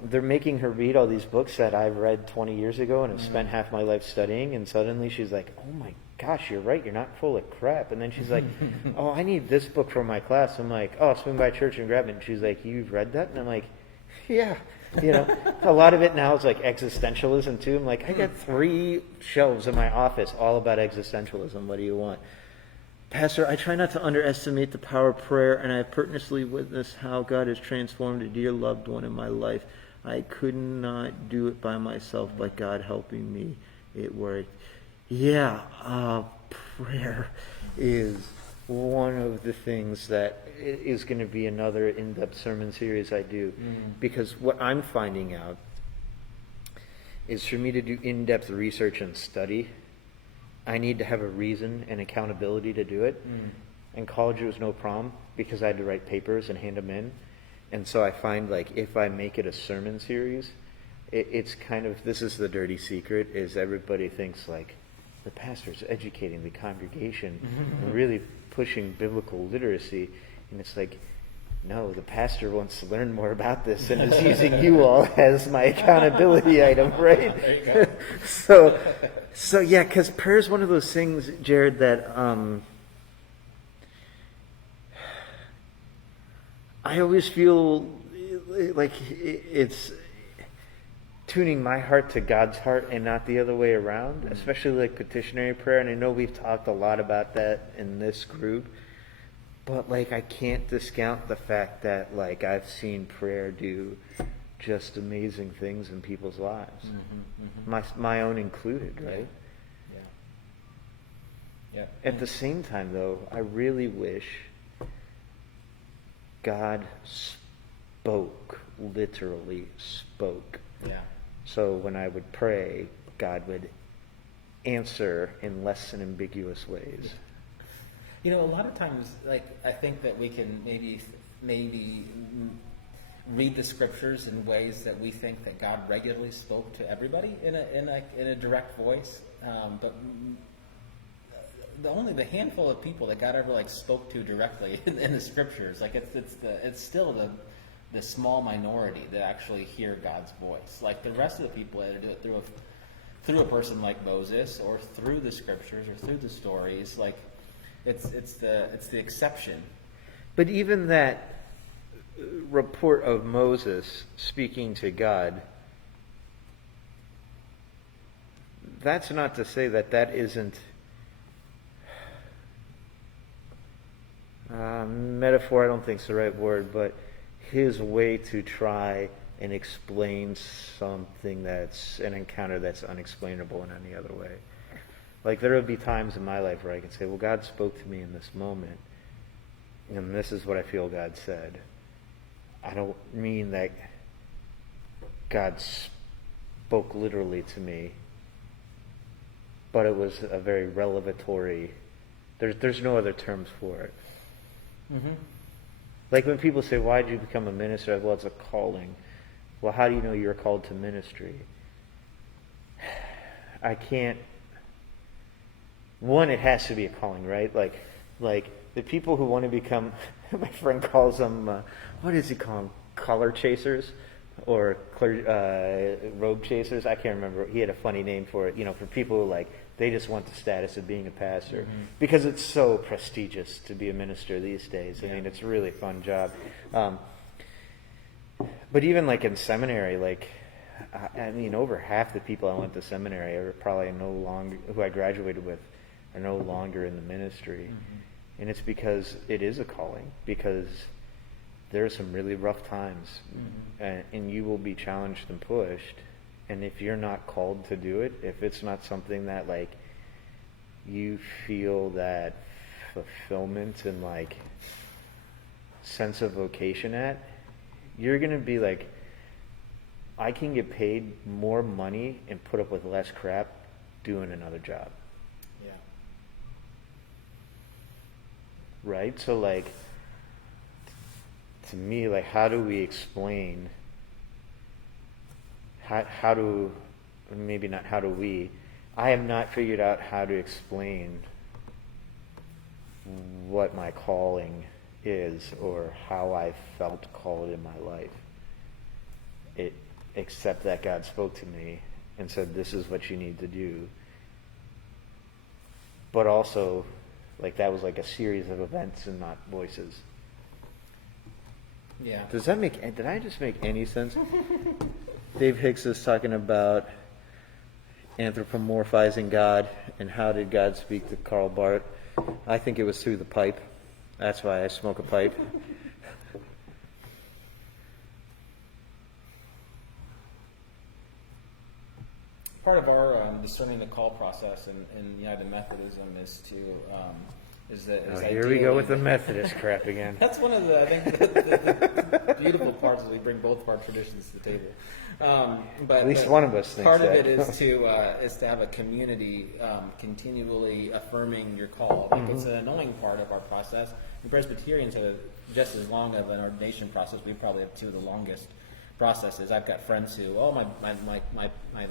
they're making her read all these books that I've read 20 years ago and have spent half my life studying, and suddenly she's like, oh my gosh, you're right, you're not full of crap. And then she's like, oh, I need this book for my class. I'm like, oh, swing by church and grab it. And she's like, you've read that? And I'm like, yeah. A lot of it now is like existentialism too. I'm like, I got 3 shelves in my office all about existentialism. What do you want? Pastor, I try not to underestimate the power of prayer, and I have purposely witnessed how God has transformed a dear loved one in my life. I could not do it by myself, but God helping me, it worked. Yeah, prayer is one of the things that is going to be another in-depth sermon series I do. Because what I'm finding out is for me to do in-depth research and study, I need to have a reason and accountability to do it. And college was no problem because I had to write papers and hand them in. And so I find like if I make it a sermon series, it's kind of, this is the dirty secret, is everybody thinks like the pastor's educating the congregation and really pushing biblical literacy. And it's like, no, the pastor wants to learn more about this and is using you all as my accountability item, right? There you go. So yeah, because prayer is one of those things, Jared, that I always feel like it's tuning my heart to God's heart and not the other way around, especially like petitionary prayer. And I know we've talked a lot about that in this group, but like I can't discount the fact that like I've seen prayer do just amazing things in people's lives, my own included, right? Yeah. At the same time, though, I really wish God spoke, literally spoke. Yeah. So when I would pray, God would answer in less than ambiguous ways. A lot of times, like, I think that we can maybe read the scriptures in ways that we think that God regularly spoke to everybody in a direct voice, but only the handful of people that God ever like spoke to directly in the scriptures, like it's still the small minority that actually hear God's voice. Like the rest of the people that do it through a person like Moses, or through the scriptures, or through the stories. Like it's the exception. But even that report of Moses speaking to God, that's not to say that isn't metaphor. I don't think is the right word, but his way to try and explain something that's an encounter that's unexplainable in any other way. Like there will be times in my life where I can say, well, God spoke to me in this moment, and this is what I feel God said. I don't mean that God spoke literally to me, but it was a very revelatory. There's no other terms for it. Like when people say, why did you become a minister? Well, it's a calling. Well, how do you know you're called to ministry? I can't one, it has to be a calling, right? Like the people who want to become, my friend calls them, what does he call them? Collar chasers or robe chasers. I can't remember. He had a funny name for it. For people who they just want the status of being a pastor because it's so prestigious to be a minister these days. I mean, it's a really fun job. But even in seminary, over half the people I went to seminary are probably no longer, who I graduated with, are no longer in the ministry. And it's because it is a calling, because there are some really rough times, and you will be challenged and pushed. And if you're not called to do it, if it's not something that you feel that fulfillment and sense of vocation at, you're going to be I can get paid more money and put up with less crap doing another job. Yeah. Right? So to me, how do we explain, how do, maybe not how do we, I have not figured out how to explain what my calling is or how I felt called in my life. Except that God spoke to me and said, this is what you need to do. But also, that was a series of events and not voices. Yeah. Did I just make any sense? Dave Hicks is talking about anthropomorphizing God and how did God speak to Karl Barth. I think it was through the pipe. That's why I smoke a pipe. Part of our discerning the call process in United Methodism is to here we go with the Methodist crap again. That's one of the, I think, the beautiful parts is we bring both of our traditions to the table. But at least one of us thinks part that. of it is to have a community continually affirming your call. It's an annoying part of our process. The Presbyterians have just as long of an ordination process. We probably have two of the longest processes. I've got friends who, my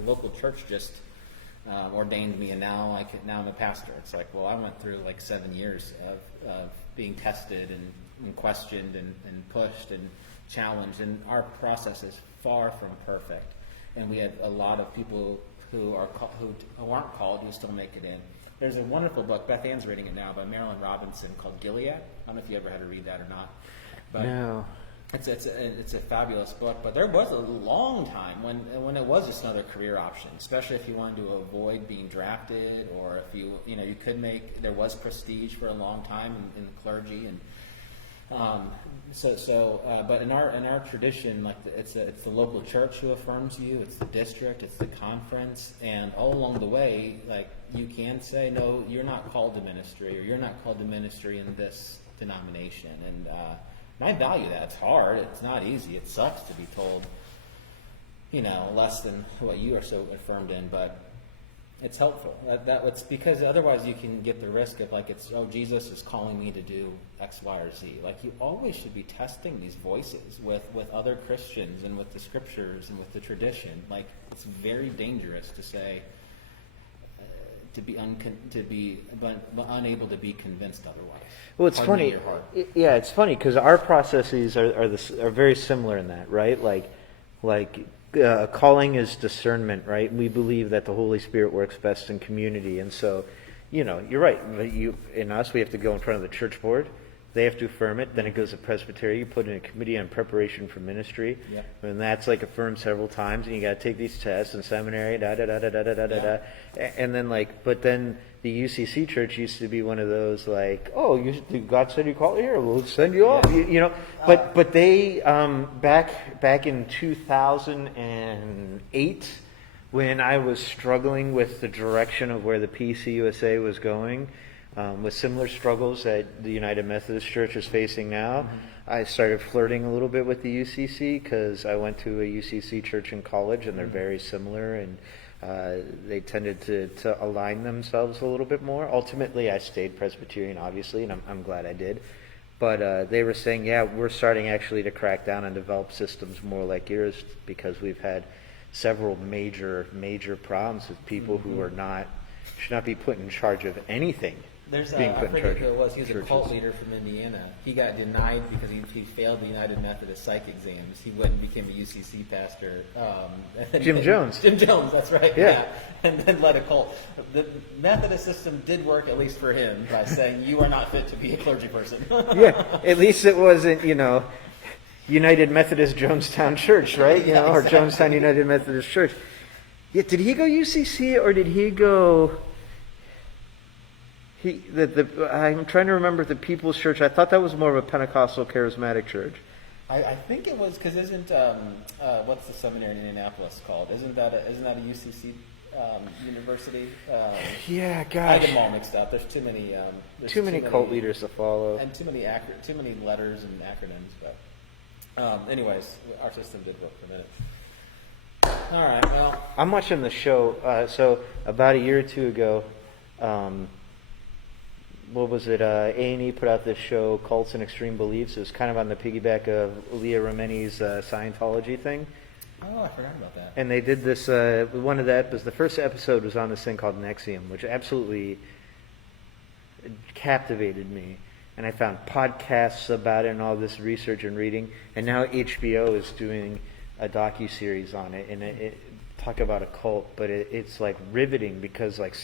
local church just ordained me, and now I'm a pastor. It's well, I went through 7 years of being tested and questioned and pushed and challenged, and our process is far from perfect. And we have a lot of people who aren't called who still make it in. There's a wonderful book, Beth Ann's reading it now, by Marilyn Robinson called Gilead. I don't know if you ever had to read that or not. But no. It's a fabulous book, but there was a long time when it was just another career option, especially if you wanted to avoid being drafted, or if you could make, there was prestige for a long time in the clergy, and but in our tradition, it's the local church who affirms you, it's the district, it's the conference, and all along the way, you can say, no, you're not called to ministry, or you're not called to ministry in this denomination, and I value that. It's hard. It's not easy. It sucks to be told, less than what you are so affirmed in, but it's helpful. It's because otherwise you can get the risk of Jesus is calling me to do X, Y, or Z. You always should be testing these voices with other Christians and with the scriptures and with the tradition. It's very dangerous to say, to be unable to be convinced otherwise. Well, it's funny. Yeah, it's funny because our processes are very similar in that, right? Calling is discernment, right? We believe that the Holy Spirit works best in community, and so, you're right. In us, we have to go in front of the church board. They have to affirm it. Then it goes to presbytery. You put in a committee on preparation for ministry, and that's affirmed several times. And you got to take these tests in seminary, and then but then the UCC church used to be one of those God said you call it here, we'll send you off, But they back in 2008, when I was struggling with the direction of where the PCUSA was going. With similar struggles that the United Methodist Church is facing now, I started flirting a little bit with the UCC because I went to a UCC church in college, and they're very similar, and they tended to align themselves a little bit more. Ultimately, I stayed Presbyterian, obviously, and I'm glad I did. But they were saying, we're starting actually to crack down and develop systems more like yours because we've had several major problems with people who are not should not be put in charge of anything. There's being I put in forget charge who it was. He was a churches. cult leader from Indiana. He got denied because he failed the United Methodist psych exams. He went and became a UCC pastor. Jim Jones. Jim Jones, that's right. Yeah. And then led a cult. The Methodist system did work, at least for him, by saying you are not fit to be a clergy person. Yeah, at least it wasn't, United Methodist Jonestown Church, right? Yeah, Or exactly. Jonestown United Methodist Church. Yeah, did he go UCC or did he go? I'm trying to remember the People's Church. I thought that was more of a Pentecostal charismatic church. I think it was because isn't what's the seminary in Indianapolis called? Isn't that a UCC university? Yeah, I gosh. get them all mixed up. There's too many. Too many cult leaders to follow. and too many letters and acronyms. But anyways, our system did work for a minute. All right. Well, I'm watching the show. So about a year or two ago, what was it? A&E put out this show, Cults and Extreme Beliefs. It was kind of on the piggyback of Leah Remini's Scientology thing. oh, I forgot about that. And they did this, one of the first episode was on this thing called Nexium, which absolutely captivated me. And I found podcasts about it and all this research and reading. And now HBO is doing a docuseries on it. And it talk about a cult, but it's like riveting because like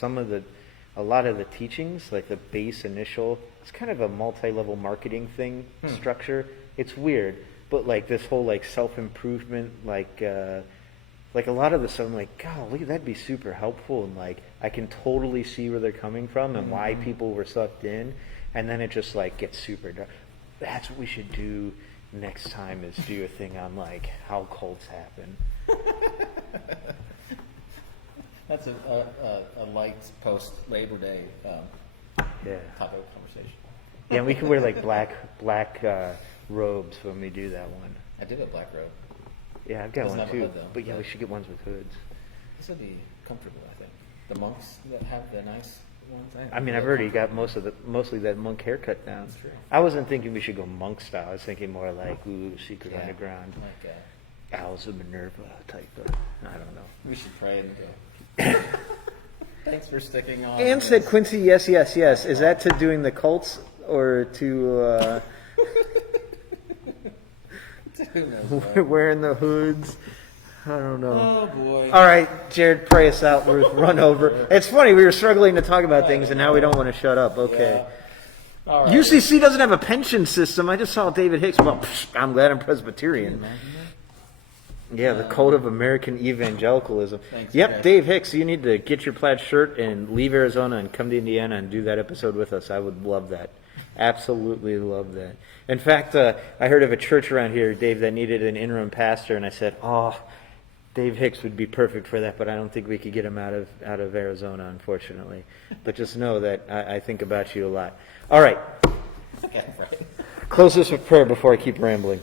a lot of the teachings, like the base initial, it's kind of a multi-level marketing thing, structure. It's weird. But like this whole like self-improvement, like a lot of this, I'm like, golly, that'd be super helpful, and like I can totally see where they're coming from and why people were sucked in, and then it just like gets super dark. That's what we should do next time, is do a thing on like how cults happen. That's a light post Labor Day Yeah, topic of conversation. yeah, and we can wear like black robes when we do that one. I did a black robe. Yeah, I've got Doesn't one have a too. hood, though, But yeah, but- we should get ones with hoods. This would be comfortable, I think. The monks that have the nice ones. I mean, I've already got mostly that monk haircut down. That's true. I wasn't thinking we should go monk style. I was thinking more like Secret Yeah. Underground, Like, Owls of Minerva type of. I don't know. we should pray and go. Thanks for sticking on. Anne said, Quincy, yes, yes, yes. Is that to doing the cults or to Who knows, right? wearing the hoods? I don't know. Oh boy. All right, Jared, pray us out. Ruth, run over. It's funny, we were struggling to talk about things, and now we don't want to shut up. Okay. Yeah. All right. UCC doesn't have a pension system. I just saw David Hicks. Well, I'm glad I'm Presbyterian. Imagine that? Yeah, the code of American evangelicalism. Thanks, Yep, guys. Dave Hicks, you need to get your plaid shirt and leave Arizona and come to Indiana and do that episode with us. I would love that. Absolutely love that. In fact, I heard of a church around here, Dave, that needed an interim pastor, and I said, oh, Dave Hicks would be perfect for that, but I don't think we could get him out of Arizona, unfortunately. But just know that I think about you a lot. All right, Okay, right. close this with prayer before I keep rambling.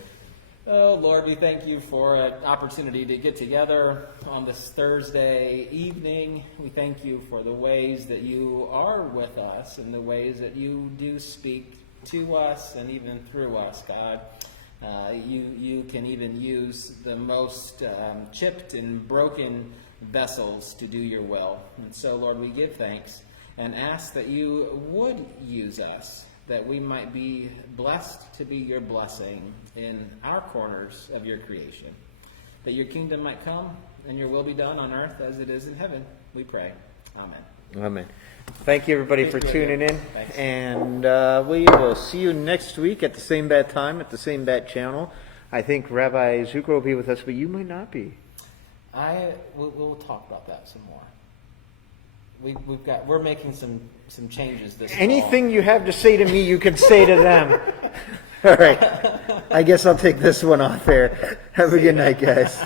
Oh, Lord, we thank you for an opportunity to get together on this Thursday evening. We thank you for the ways that you are with us and the ways that you do speak to us and even through us, God. You can even use the most chipped and broken vessels to do your will. And so, Lord, we give thanks and ask that you would use us, that we might be blessed to be your blessing in our corners of your creation, that your kingdom might come and your will be done on earth as it is in heaven. We pray. Amen. Amen. Thank you, everybody, for Thank you. tuning in. Thanks. And we will see you next week at the same bad time, at the same bad channel. I think Rabbi Zucker will be with us, but you might not be. We'll talk about that some more. We're making some changes this Anything you have to say to me, you can say to them. All right. I guess I'll take this one off air. Have a good night, guys.